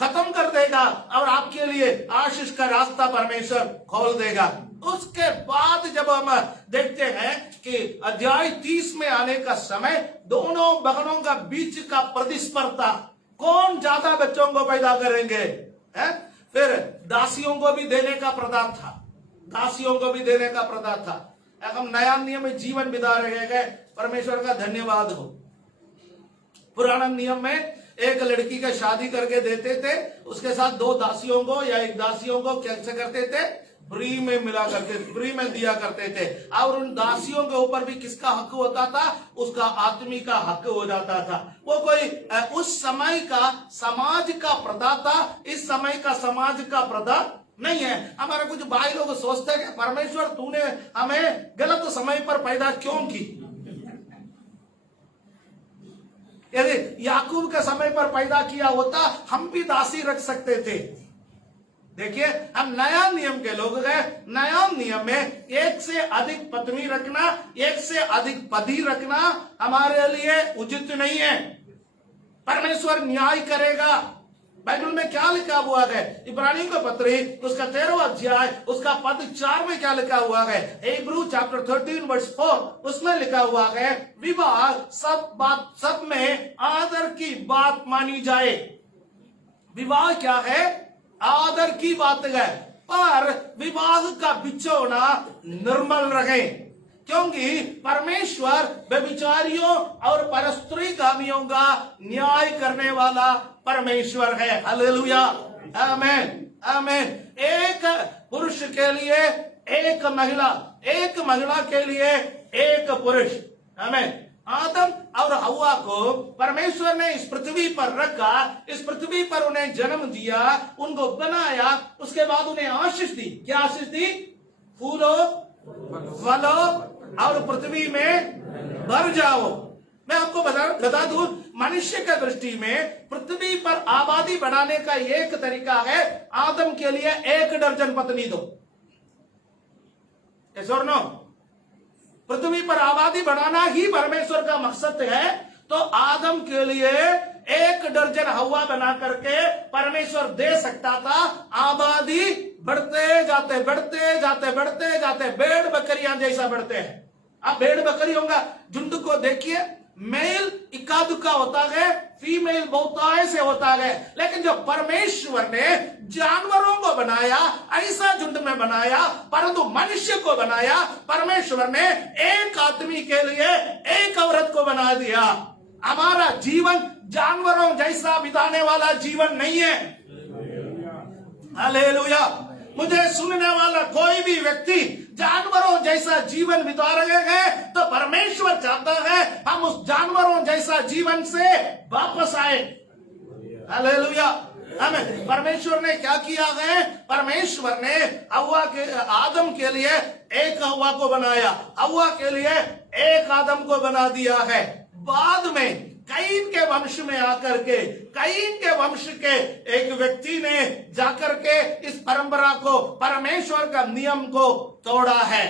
खत्म कर देगा और आपके लिए आशीष का रास्ता परमेश्वर खोल देगा। उसके बाद जब हम देखते हैं कि अध्याय 30 में आने का समय, दोनों बहनों का बीच का प्रतिस्पर्धा, कौन ज्यादा बच्चों को पैदा करेंगे, है? फिर दासियों को भी देने का प्रदान था, दासियों को भी देने का प्रदान था। हम नया नियम में जीवन बिता रहे हैं, परमेश्वर का धन्यवाद हो। पुराना नियम में एक लड़की का शादी करके देते थे, उसके साथ 2 दासियों को या 1 दासियों को कैसे करते थे, फ्री में मिला करते, फ्री में दिया करते थे। और उन दासियों के ऊपर भी किसका हक होता था? उसका आदमी का हक हो जाता था। वो कोई उस समय का समाज का प्रथा था, इस समय का समाज का प्रथा नहीं है। हमारे कुछ भाई लोग सोचते हैं कि परमेश्वर तूने हमें गलत समय पर पैदा क्यों की? यदि याकूब के समय पर पैदा किया होता, हम भी दासी रख सकते थे। देखिए, हम नया नियम के लोग हैं। नया नियम में 1 से अधिक पत्नी रखना, 1 से अधिक पति रखना हमारे लिए उचित नहीं है। परमेश्वर न्याय करेगा। बाइबल में क्या लिखा हुआ है? इब्रानियों का पत्री उसका 13वां अध्याय उसका पद 4 में क्या लिखा हुआ है? हिब्रू चैप्टर 13 वर्स 4, उसमें लिखा हुआ है, विवाह सब में आदर की बात मानी जाए। विवाह क्या है? आदर की बात है, पर विवाह का बिछोना निर्मल रहे, क्योंकि परमेश्वर व्यभिचारियों और परस्त्रीगामियों का न्याय करने वाला परमेश्वर है। हालेलुया, आमेन, आमेन। एक पुरुष के लिए एक महिला, एक महिला के लिए एक पुरुष। आमेन। आदम और हव्वा को परमेश्वर ने इस पृथ्वी पर रखा, इस पृथ्वी पर उन्हें जन्म दिया, उनको बनाया, उसके बाद उन्हें आशीष दी। क्या आशीष दी? फूलो, फलो और पृथ्वी में भर जाओ। मैं आपको बता दूं, मनुष्य के दृष्टि में पृथ्वी पर आबादी बढ़ाने का एक तरीका है, आदम के लिए 1 दर्जन पत्नी दो। यस और नो? पृथ्वी पर आबादी बढ़ाना ही परमेश्वर का मकसद है, तो आदम के लिए 1 दर्जन हवा बना करके परमेश्वर दे सकता था। आबादी बढ़ते जाते बढ़ते जाते बढ़ते जाते भेड़ बकरियां जैसा बढ़ते हैं। आप भेड़ बकरियों का झुंड को देखिए, मेल इक्का दुक्का होता है, फीमेल बहुतायत से होता है। लेकिन जब परमेश्वर ने जानवरों को बनाया, ऐसा झुंड में बनाया, परंतु मनुष्य को बनाया, परमेश्वर ने एक आदमी के लिए एक औरत को बना दिया। हमारा जीवन जानवरों जैसा बिताने वाला जीवन नहीं है। हालेलुया। मुझे सुनने वाला कोई भी व्यक्ति जानवरों जैसा जीवन बिता रहे हैं, तो परमेश्वर चाहता है हम उस जानवरों जैसा जीवन से वापस आए। हालेलुया। हमें परमेश्वर ने क्या किया है? परमेश्वर ने हव्वा के, आदम के लिए एक हव्वा को बनाया, हव्वा के लिए एक आदम को बना दिया है। बाद में कैन के वंश में आकर के, कैन के वंश के एक व्यक्ति ने जाकर के इस परंपरा को, परमेश्वर का नियम को तोड़ा है।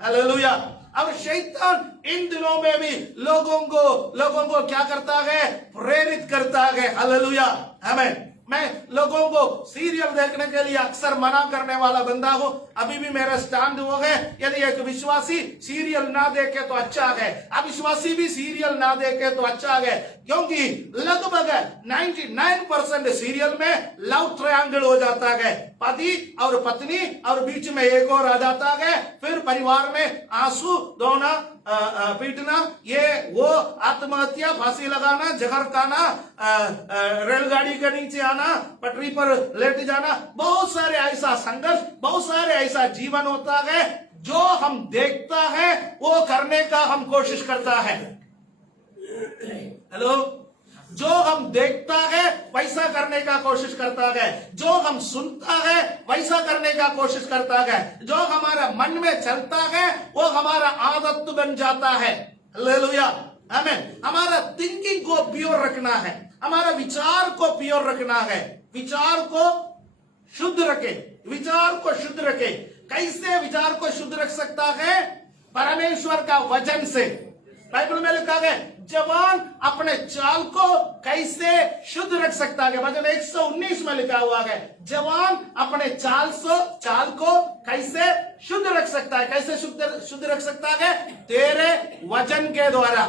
हालेलुया। अब शैतान इन दिनों में भी लोगों को क्या करता है? प्रेरित करता है। हालेलुया। हमें, मैं लोगों को सीरियल देखने के लिए अक्सर मना करने वाला बंदा हूं। अभी भी मेरा स्टैंड वो है, यदि एक विश्वासी सीरियल ना देखे तो अच्छा है, अविश्वासी भी सीरियल ना देखे तो अच्छा है, क्योंकि लगभग 99% सीरियल में लव ट्रायंगल हो जाता है। पति और पत्नी और बीच में एक और आ जाता है, फिर परिवार में आंसू, रोना, पीटना, ये वो, आत्महत्या, फांसी लगाना, जहर खाना, रेलगाड़ी के नीचे आना, पटरी पर लेट जाना, बहुत सारे ऐसा संघर्ष, बहुत सारे ऐसा जीवन होता है। जो हम देखता है वो करने का हम कोशिश करता है। हेलो। जो हम देखता है वैसा करने का कोशिश करता है, जो हम सुनता है वैसा करने का कोशिश करता है, जो हमारा मन में चलता है वो हमारा आदत बन जाता है। हालेलुया। आमीन। हमारा थिंकिंग को प्योर रखना है, हमारा विचार को प्योर रखना है, विचार को शुद्ध रखे, विचार को शुद्ध रखे। कैसे विचार को शुद्ध रख सकता है? परमेश्वर का वचन से। बाइबल में लिखा है जवान अपने चाल को कैसे शुद्ध रख सकता है। वचन 119 में लिखा हुआ है, जवान अपने चाल को कैसे शुद्ध रख सकता है। कैसे शुद्ध रख सकता है? तेरे वचन के द्वारा।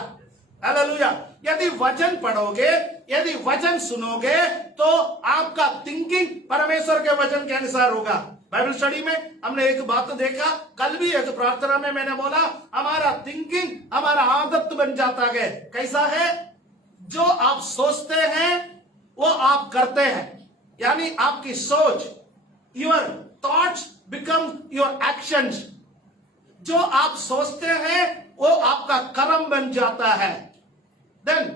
हालेलुया। यदि वचन पढ़ोगे, यदि वचन सुनोगे तो आपका थिंकिंग परमेश्वर के वचन के अनुसार होगा। बाइबल स्टडी में हमने एक बात देखा, कल भी एक प्रार्थना में मैंने बोला, हमारा थिंकिंग हमारा आदत बन जाता है। कैसा है? जो आप सोचते हैं वो आप करते हैं, यानी आपकी सोच, your thoughts become your actions. जो आप सोचते हैं वो आपका कर्म बन जाता है। Then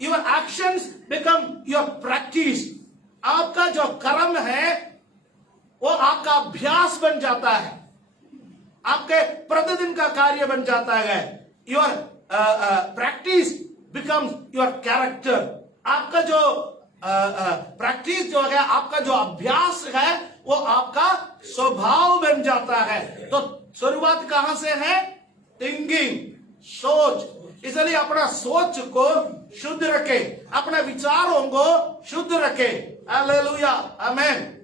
your actions become your practice. आपका जो कर्म है वो आपका अभ्यास बन जाता है, आपके प्रतिदिन का कार्य बन जाता है। Your practice becomes your character. आपका जो प्रैक्टिस जो है, आपका जो अभ्यास है वो आपका स्वभाव बन जाता है। तो शुरुआत कहां से है? थिंकिंग, सोच। इसलिए अपना सोच को शुद्ध रखे, अपने विचारों को शुद्ध रखे। हालेलुया। आमीन।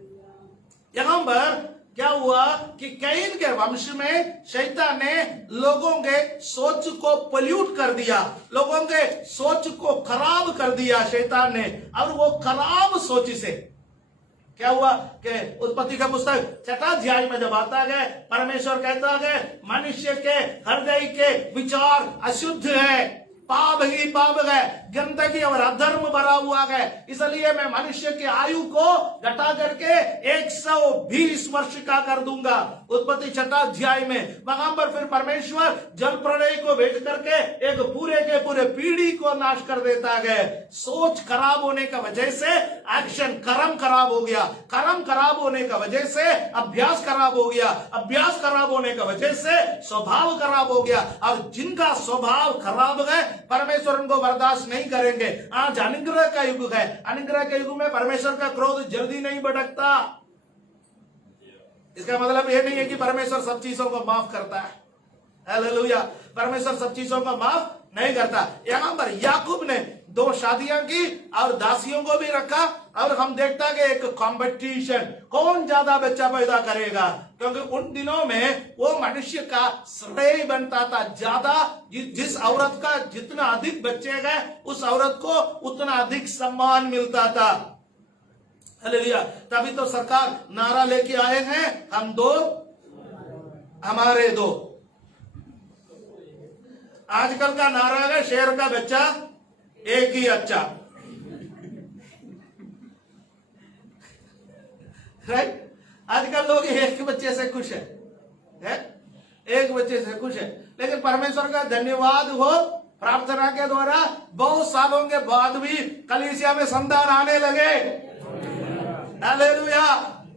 यहां पर क्या हुआ कि कैन के वंश में शैतान ने लोगों के सोच को पोल्यूट कर दिया, लोगों के सोच को खराब कर दिया शैतान ने। और वो खराब सोच से क्या हुआ कि उत्पत्ति का पुस्तक 6 अध्याय में जब आता है, परमेश्वर कहता है मनुष्य के हृदय के विचार अशुद्ध है, पाप ही पाप है, गंदगी और अधर्म भरा हुआ है, इसलिए मैं मनुष्य की आयु को घटा करके 120 वर्ष का कर दूंगा। उत्पत्ति 6 अध्याय में वहां पर फिर परमेश्वर जल प्रलय को भेज करके एक पूरे के पूरे पीढ़ी को नाश कर देता है। सोच खराब होने का वजह से एक्शन, कर्म खराब हो गया, कर्म खराब होने का वजह से अभ्यास खराब हो गया, अभ्यास खराब होने का वजह से स्वभाव खराब हो गया। और जिनका स्वभाव खराब है परमेश्वर उनको बर्दाश्त नहीं करेंगे। आज अनुग्रह का युग है, अनुग्रह के युग में परमेश्वर का क्रोध जल्दी नहीं भड़कता। इसका मतलब यह नहीं है कि परमेश्वर सब चीजों को माफ करता है। हालेलुया। परमेश्वर सब चीजों को माफ नहीं करता। यहां पर याकूब ने 2 शादियां की और दासियों को भी रखा, और हम देखता है एक कंपटीशन, कौन ज्यादा बच्चा पैदा करेगा, क्योंकि उन दिनों में वो मनुष्य का श्रेय बनता था। ज्यादा जिस औरत का जितना अधिक बच्चे गए उस औरत को उतना अधिक सम्मान मिलता था। हालेलुया। तभी तो सरकार नारा लेके आए हैं, हम 2 हमारे 2। आजकल का नारा है शेर का बच्चा एक ही अच्छा। राइट। आजकल लोग एक बच्चे से खुश है, एक बच्चे से खुश है। लेकिन परमेश्वर का धन्यवाद हो, प्रार्थना के द्वारा बहुत सालों के बाद भी कलीसिया में संतान आने लगे। हालेलुया।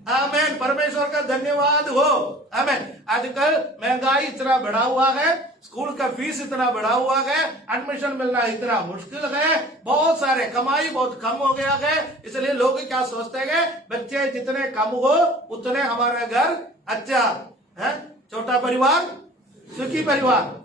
आमेन, परमेश्वर का धन्यवाद हो। आमेन। आजकल महंगाई इतना बढ़ा हुआ है, स्कूल का फीस इतना बढ़ा हुआ है, एडमिशन मिलना इतना मुश्किल है, बहुत सारे कमाई बहुत कम हो गया है। इसलिए लोग क्या सोचते हैं, बच्चे जितने कम हो उतने हमारा घर अच्छा है, छोटा परिवार सुखी परिवार।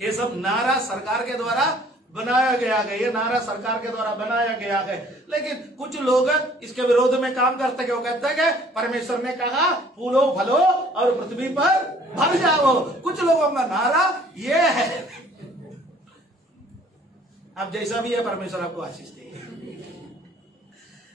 ये सब नारा सरकार के द्वारा बनाया गया है, ये नारा सरकार के द्वारा बनाया गया है। लेकिन कुछ लोग इसके विरोध में काम करते हैं। वो कहते हैं परमेश्वर ने कहा फूलो फलो और पृथ्वी पर भर जाओ। कुछ लोगों का नारा ये है। अब जैसा भी है, परमेश्वर आपको आशीष दे।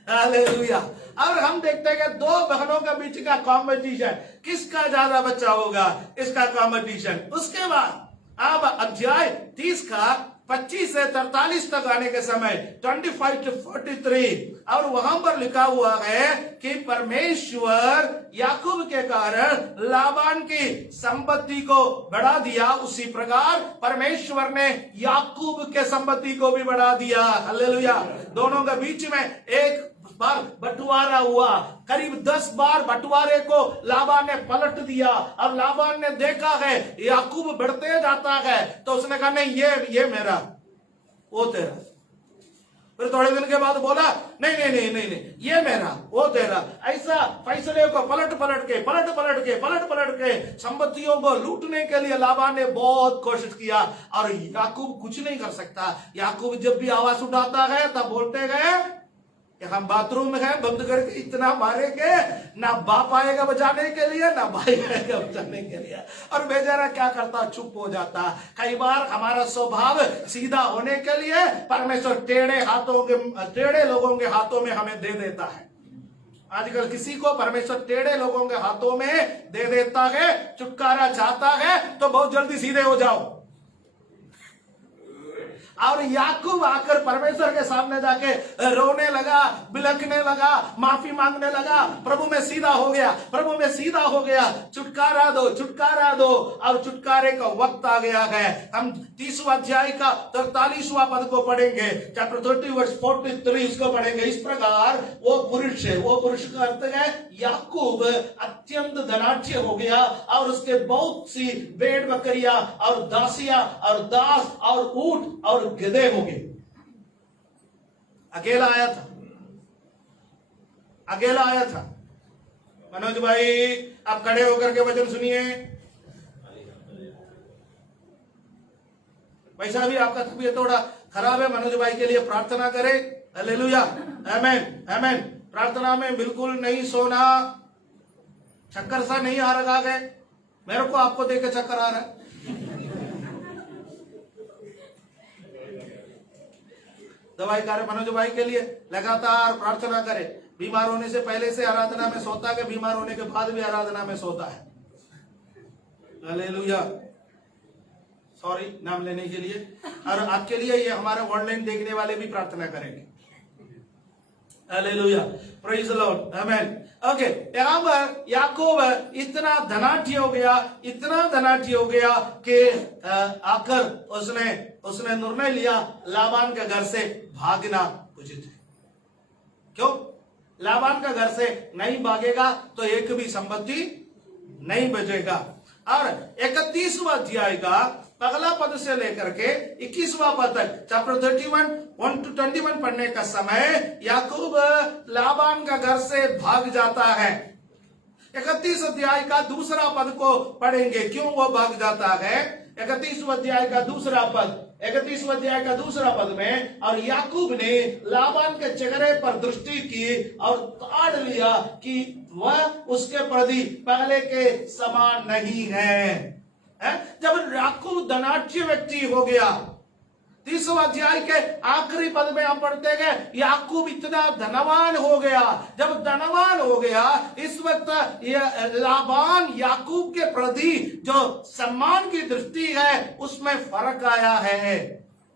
हालेलुया। और हम देखते हैं कि दो बहनों के बीच का कॉम्पिटिशन, किसका ज्यादा बच्चा होगा, इसका कॉम्पिटिशन। उसके बाद अब अध्याय 30 का 25 से 43 तक आने के समय 25 to 43, और वहां पर लिखा हुआ है कि परमेश्वर याकूब के कारण लाबान की संपत्ति को बढ़ा दिया, उसी प्रकार परमेश्वर ने याकूब के संपत्ति को भी बढ़ा दिया। हालेलुया। दोनों के बीच में एक बार बंटवारा हुआ, करीब 10 बार बंटवारे को लाबान ने पलट दिया। अब लाबान ने देखा है याकूब बढ़ते जाता है, तो उसने कहा नहीं ये मेरा, वो तेरा। फिर थोड़े दिन के बाद बोला नहीं नहीं नहीं नहीं नहीं, ये मेरा वो तेरा। ऐसा फैसले को पलट पलट के संपत्तियों को लूटने के लिए लाबान ने बहुत कोशिश किया, और याकूब कुछ नहीं कर सकता। याकूब जब भी आवाज उठाता है तब बोलते गए हम बाथरूम में है, बंद करके इतना मारेंगे, ना बाप आएगा बचाने के लिए ना भाई आएगा बचाने के लिए। और बेचारा क्या करता, चुप हो जाता। कई बार हमारा स्वभाव सीधा होने के लिए परमेश्वर टेढ़े लोगों के हाथों में हमें दे देता है। आजकल किसी को परमेश्वर टेढ़े लोगों के हाथों में दे देता है, छुटकारा चाहता है तो बहुत जल्दी सीधे हो जाओ। और याकूब आकर परमेश्वर के सामने जाके रोने लगा, बिलखने लगा, माफी मांगने लगा, प्रभु में सीधा हो गया, प्रभु में सीधा हो गया, छुटकारा दो, छुटकारा दो। अब छुटकारे का वक्त आ गया है। हम 30वां अध्याय का 43वां पद को पढ़ेंगे, चैप्टर 30 वर्स 43 इसको पढ़ेंगे। इस प्रकार वो पुरुष है, वो पुरुष का अर्थ है याकूब अत्यंत धनाढ्य हो गया, और उसके बहुत सी भेड़ बकरियां और दासियां और दास और ऊंट और गधे हो गए। अकेला आया था। मनोज भाई आप खड़े होकर के वचन सुनिए। वैसा भी आपका तबीयत थोड़ा खराब है, मनोज भाई के लिए प्रार्थना करें। हालेलुया, आमेन आमेन। प्रार्थना में बिल्कुल नहीं सोना। चक्कर सा नहीं आ रहा है, मेरे को आपको देख के चक्कर आ रहा है। दवाई कार्य मनोज भाई के लिए लगातार प्रार्थना करें। बीमार होने से पहले से आराधना में सोता है, बीमार होने के बाद भी आराधना में सोता है। हालेलुया। सॉरी नाम लेने के लिए। और आपके लिए ये हमारे ऑनलाइन देखने वाले भी प्रार्थना करेंगे। Hallelujah, praise the Lord, amen. Okay, यहाँ पर याकूब इतना धनाढ्य हो गया कि आकर उसने निर्णय लिया लाबान के घर से भागना उचित है। क्यों? लाबान का घर से नहीं भागेगा तो एक भी संपत्ति नहीं बचेगा। और 31वां अध्याय का पहला पद से लेकर के 21वां पद तक, चैप्टर 31 1 to 21 पढ़ने का समय याकूब लाबान का घर से भाग जाता है। 31 अध्याय का दूसरा पद को पढ़ेंगे, क्यों वो भाग जाता है। 31वां अध्याय का दूसरा पद में, और याकूब ने लाबान के चेहरे पर दृष्टि की और ताड़ लिया कि वह उसके प्रति पहले के समान नहीं है। जब याकूब धनाढ्य व्यक्ति हो गया, 30वां अध्याय के आखिरी पद में हम पढ़ते हैं याकूब इतना धनवान हो गया। जब धनवान हो गया, इस वक्त लाबान याकूब के प्रति जो सम्मान की दृष्टि है उसमें फर्क आया है।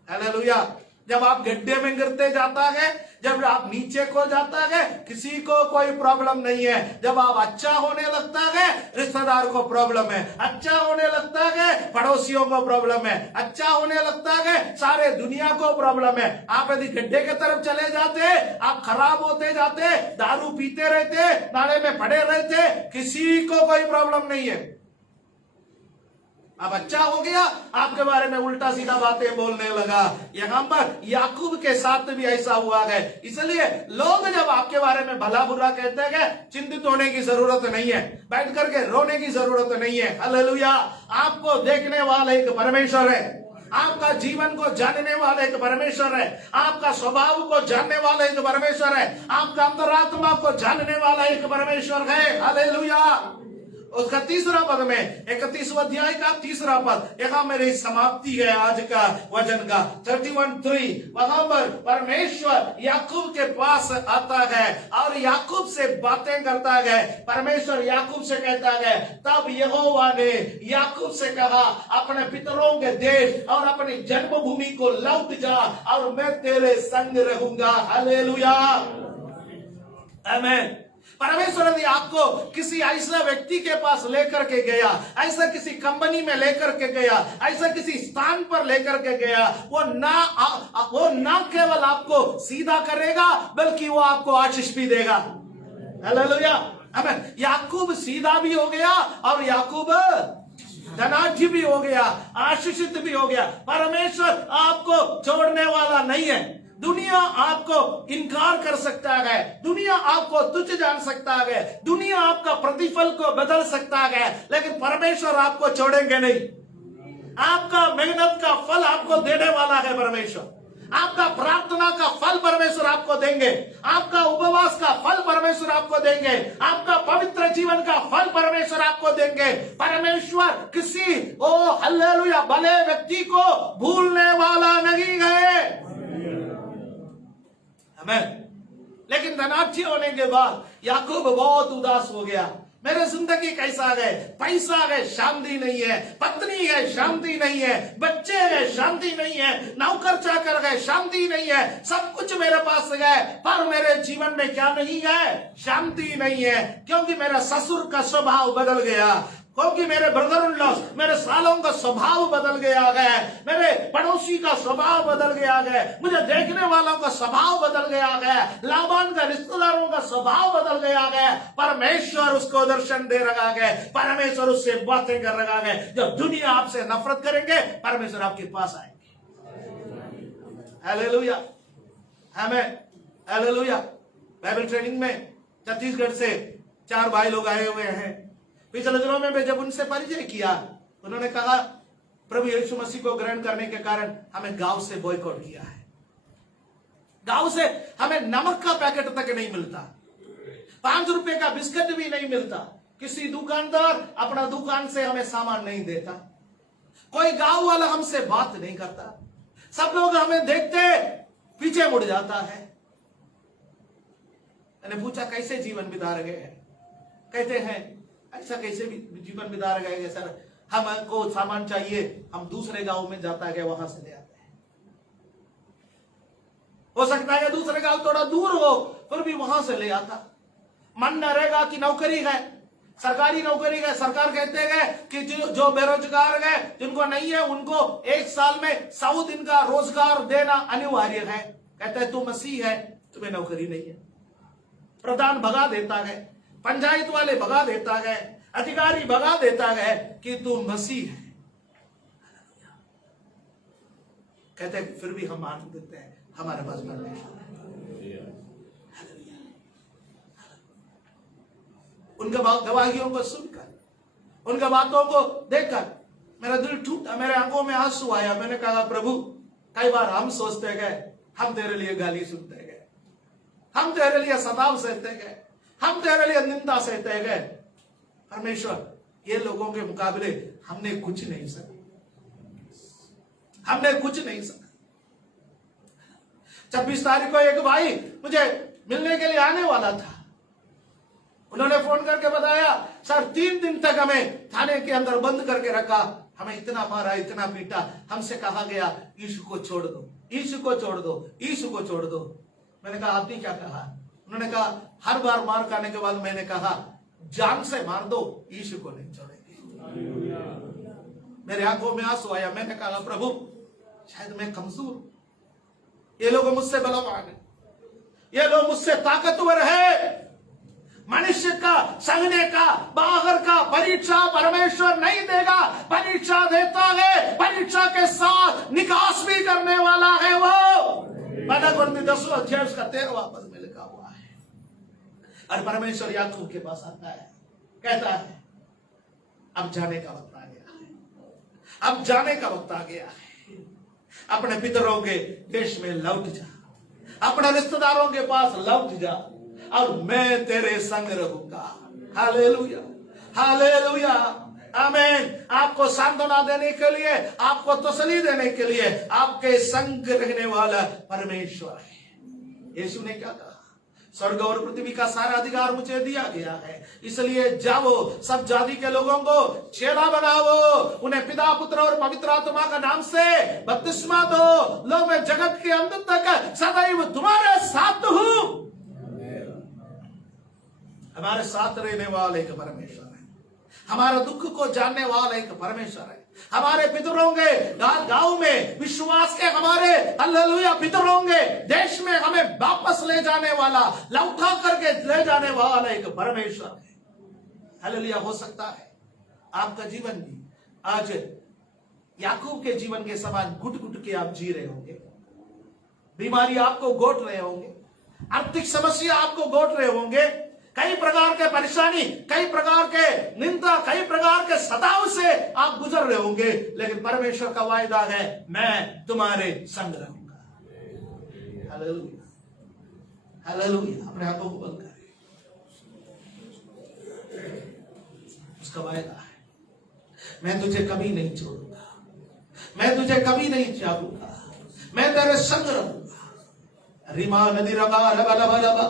हालेलुया, जब आप गड्ढे में गिरते जाता है, जब आप नीचे को जाता है, किसी को कोई प्रॉब्लम नहीं है। जब आप अच्छा होने लगता है, रिश्तेदार को प्रॉब्लम है। अच्छा होने लगता है, पड़ोसियों को प्रॉब्लम है। अच्छा होने लगता है, सारे दुनिया को प्रॉब्लम है। आप यदि गड्ढे की तरफ चले जाते, आप खराब होते जाते, दारू पीते रहते, नाले में पड़े रहते, किसी को कोई प्रॉब्लम नहीं है। अब अच्छा हो गया, आपके बारे में उल्टा सीधा बातें बोलने लगा। यहां पर याकूब के साथ भी ऐसा हुआ है। इसलिए लोग जब आपके बारे में भला बुरा कहते हैं, चिंतित होने की जरूरत नहीं है, बैठ करके रोने की जरूरत नहीं है। हालेलुया। आपको देखने वाला एक परमेश्वर है, आपका जीवन को जानने वाला एक परमेश्वर है, आपका स्वभाव को जानने वाला एक परमेश्वर है, आपका अंतरात्मा को जानने वाला एक परमेश्वर है। हालेलुया। उसका तीसरा पद में 31वां अध्याय का तीसरा पद, यहाँ मेरी समाप्ति है आज का वचन का 31:3। वहां पर परमेश्वर याकूब के पास आता है और याकूब से बातें करता है। परमेश्वर याकूब से कहता है, तब यहोवा ने याकूब से कहा, अपने पितरों के देश और अपनी जन्मभूमि को लौट जा और मैं तेरे संग रहूंगा। हालेलुया, आमीन। परमेश्वर यदि आपको किसी ऐसा व्यक्ति के पास लेकर के गया, ऐसा किसी कंपनी में लेकर के गया, ऐसा किसी स्थान पर लेकर के गया, वो ना केवल आपको सीधा करेगा, बल्कि वो आपको आशीष भी देगा। हालेलुया, आमीन। याकूब सीधा भी हो गया और याकूब धनाढ्य भी हो गया, आशीषित भी हो गया। परमेश्वर आपको छोड़ने वाला नहीं है। दुनिया आपको इनकार कर सकता है, दुनिया आपको तुच्छ जान सकता है, दुनिया आपका प्रतिफल को बदल सकता है, लेकिन परमेश्वर आपको छोड़ेंगे नहीं। आपका मेहनत का फल आपको देने वाला है परमेश्वर। आपका प्रार्थना का फल परमेश्वर आपको देंगे, आपका उपवास का फल परमेश्वर आपको देंगे, आपका पवित्र जीवन का फल परमेश्वर आपको देंगे। परमेश्वर किसी हालेलुया भले व्यक्ति को भूलने वाला नहीं है। लेकिन धनाढ्य होने के बाद याकूब बहुत उदास हो गया। मेरे जिंदगी कैसा है, पैसा है शांति नहीं है, पत्नी है शांति नहीं है, बच्चे है शांति नहीं है, नौकर चाकर है शांति नहीं है, सब कुछ मेरे पास है, पर मेरे जीवन में क्या नहीं है, शांति नहीं है। क्योंकि मेरा ससुर का स्वभाव बदल गया, क्योंकि मेरे ब्रदर इन लॉ, मेरे सालों का स्वभाव बदल गया है, मेरे पड़ोसी का स्वभाव बदल गया है, मुझे देखने वालों का स्वभाव बदल गया है, लाबान का रिश्तेदारों का स्वभाव बदल गया है। परमेश्वर उसको दर्शन दे रहा है, परमेश्वर उससे बातें कर रहा है। जब दुनिया आपसे नफरत करेंगे, परमेश्वर आपके पास आएंगे। हालेलुया, आमीन, हालेलुया। बाइबल ट्रेनिंग में छत्तीसगढ़ से 4 भाई लोग आए हुए हैं। पिछले दिनों में जब उनसे परिचय किया, उन्होंने कहा प्रभु यीशु मसीह को ग्रहण करने के कारण हमें गांव से बॉयकॉट किया है। गांव से हमें नमक का पैकेट तक नहीं मिलता, 5 रुपए का बिस्किट भी नहीं मिलता, किसी दुकानदार अपना दुकान से हमें सामान नहीं देता, कोई गांव वाला हमसे बात नहीं करता, सब लोग हमें देखते पीछे मुड़ जाता है। मैंने पूछा कैसे जीवन बिता रहे हैं? कहते हैं ऐसा कैसे भी जीवन बिता रहे हैं सर, हमको सामान चाहिए, हम दूसरे गांव में जाता है, वहां से ले आते हैं। हो सकता है दूसरे गांव थोड़ा दूर हो, फिर भी वहां से ले आता। मन न रहेगा कि नौकरी है, सरकारी नौकरी है, सरकार कहते हैं कि जो बेरोजगार है, जिनको नहीं है, उनको 1 साल में 100 दिन का रोजगार देना अनिवार्य है। कहते हैं तू मसीह है, तुम्हें नौकरी नहीं है। प्रधान भगा देता है, पंचायत वाले भगा देता है, अधिकारी भगा देता है कि तू मसीह है। कहते हैं फिर भी हम मान देते हैं, हमारे पास परमेश्वर है। उनका गवाहियों को सुनकर, उनका बातों को देखकर मेरा दिल टूटा, मेरे आंखों में आंसू आया। मैंने कहा प्रभु, कई बार हम सोचते गए हम तेरे लिए गाली सुनते गए, हम तेरे लिए सताव सहते गए, हम तेरे लिए निंदा सहते गए। परमेश्वर, ये लोगों के मुकाबले हमने कुछ नहीं सका, हमने कुछ नहीं सका। 26 तारीख को एक भाई मुझे मिलने के लिए आने वाला था। उन्होंने फोन करके बताया सर 3 दिन तक हमें थाने के अंदर बंद करके रखा, हमें इतना मारा, इतना पीटा, हमसे कहा गया यीशु को छोड़ दो, यीशु को छोड़ दो, यीशु को छोड़ दो। मैंने कहा आपने क्या कहा? उन्होंने कहा हर बार मार खाने के बाद मैंने कहा जान से मार दो, यीशु को नहीं छोड़ेंगे। मेरे आंखों में आंसू आया। मैंने कहा प्रभु शायद मैं कमजोर, ये लोग मुझसे बलवान है, ये लोग मुझसे ताकतवर है। मनुष्य का संगने का बाहर का परीक्षा परमेश्वर नहीं देगा, परीक्षा देता है, परीक्षा के साथ निकास भी करने वाला है वो। 10 अध्याय उसका 13वां पद में लिखा हुआ है। और परमेश्वर याकूब के पास आता है, कहता है अब जाने का वक्त आ गया है, अब जाने का वक्त आ गया है। अपने पितरों के देश में लौट जा, अपने रिश्तेदारों के पास लौट जा, और मैं तेरे संग रहूंगा। हालेलुया, हालेलुया, आमीन। आपको सांत्वना देने के लिए, आपको तसल्ली देने के लिए आपके संग रहने वाला परमेश्वर है। यीशु ने क्या कहा? स्वर्ग और पृथ्वी का सारा अधिकार मुझे दिया गया है, इसलिए जाओ सब जाति के लोगों को चेला बनाओ, उन्हें पिता पुत्र और पवित्र आत्मा का नाम से बपतिस्मा दो। लो मैं जगत के अंत तक सदैव तुम्हारे साथ हूं। हमारे साथ रहने वाले एक परमेश्वर है, हमारा दुख को जानने वाला एक परमेश्वर है। हमारे पितरों के गांव में विश्वास के हमारे हालेलुया पितरों के देश में हमें वापस ले जाने वाला, लौटा करके ले जाने वाला एक परमेश्वर है। हालेलुया। हो सकता है आपका जीवन भी आज याकूब के जीवन के समान घुट घुट के आप जी रहे होंगे, बीमारी आपको गोट रहे होंगे, आर्थिक समस्या आपको गोट रहे होंगे, कई प्रकार के परेशानी, कई प्रकार के निंदा, कई प्रकार के सताव से आप गुजर रहे होंगे, लेकिन परमेश्वर का वायदा है मैं तुम्हारे संग रहूंगा। Hallelujah, hallelujah. अपने हाथों को बंद करें। उसका वायदा है मैं तुझे कभी नहीं छोड़ूंगा, मैं तुझे कभी नहीं त्यागूंगा, मैं तेरे संग रहूंगा। रिमा नदी रबा रबा रबा रबा।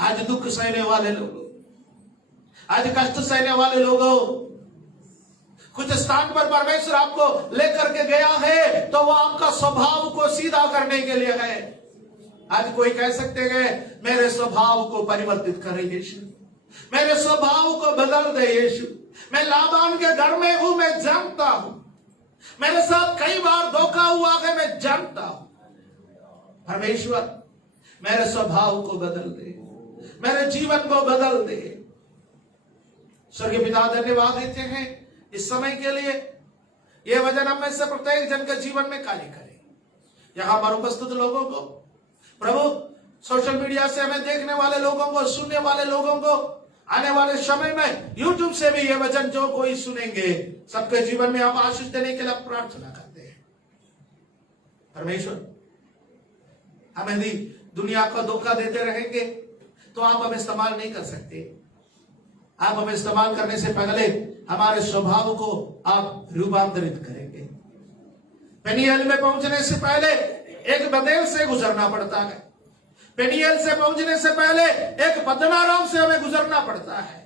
आज दुख सहने वाले लोगों, आज कष्ट सहने वाले लोगों, कुछ स्थान पर परमेश्वर आपको लेकर के गया है तो वो आपका स्वभाव को सीधा करने के लिए है। आज कोई कह सकते हैं मेरे स्वभाव को परिवर्तित करे यीशु, मेरे स्वभाव को बदल दे यीशु। मैं लाबान के घर में हूं, मैं जानता हूं, मेरे साथ कई बार धोखा हुआ है, मैं जानता हूं। परमेश्वर मेरे स्वभाव को बदल दे, मेरे जीवन को बदल दे। स्वर्गीय पिता धन्यवाद देते हैं इस समय के लिए। यह वचन हम में से प्रत्येक जन के जीवन में कार्य करे। यहां पर उपस्थित लोगों को प्रभु, सोशल मीडिया से हमें देखने वाले लोगों को, सुनने वाले लोगों को, आने वाले समय में यूट्यूब से भी यह वचन जो कोई सुनेंगे, सबके जीवन में हम आशीष देने के लिए प्रार्थना करते हैं। परमेश्वर हमें भी दुनिया को धोखा देते रहेंगे तो आप हमें इस्तेमाल नहीं कर सकते। आप हमें इस्तेमाल करने से पहले हमारे स्वभाव को आप रूपांतरित करेंगे। पेनियल में पहुंचने से पहले एक बदेल से गुजरना पड़ता है, पेनियल से पहुंचने से पहले एक पद्दनाराम से हमें गुजरना पड़ता है,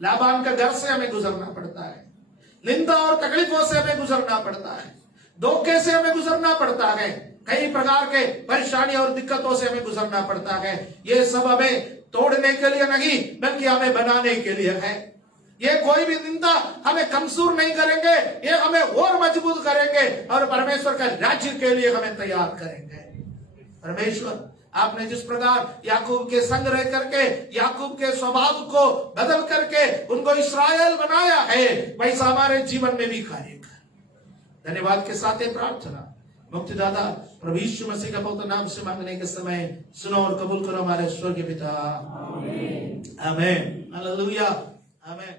लाबान के घर से हमें गुजरना पड़ता है, निंदा और तकलीफों से हमें गुजरना पड़ता है, धोखे से हमें गुजरना पड़ता है, कई प्रकार के परेशानी और दिक्कतों से हमें गुजरना पड़ता है। ये सब हमें तोड़ने के लिए नहीं बल्कि हमें बनाने के लिए है। ये कोई भी निंदा हमें कमजोर नहीं करेंगे, ये हमें और मजबूत करेंगे और परमेश्वर का राज्य के लिए हमें तैयार करेंगे। परमेश्वर आपने जिस प्रकार याकूब के संग रह करके याकूब के स्वभाव को बदल करके उनको इस्राएल बनाया है, वैसा हमारे जीवन में भी कार्य कर। धन्यवाद के साथ ये प्रार्थना मुक्तिदाता प्रभु यीशु मसीह का पवित्र नाम से मांगने के समय सुनो और कबूल करो हमारे स्वर्गीय पिता। आमीन, आमीन, हालेलुया, आमीन।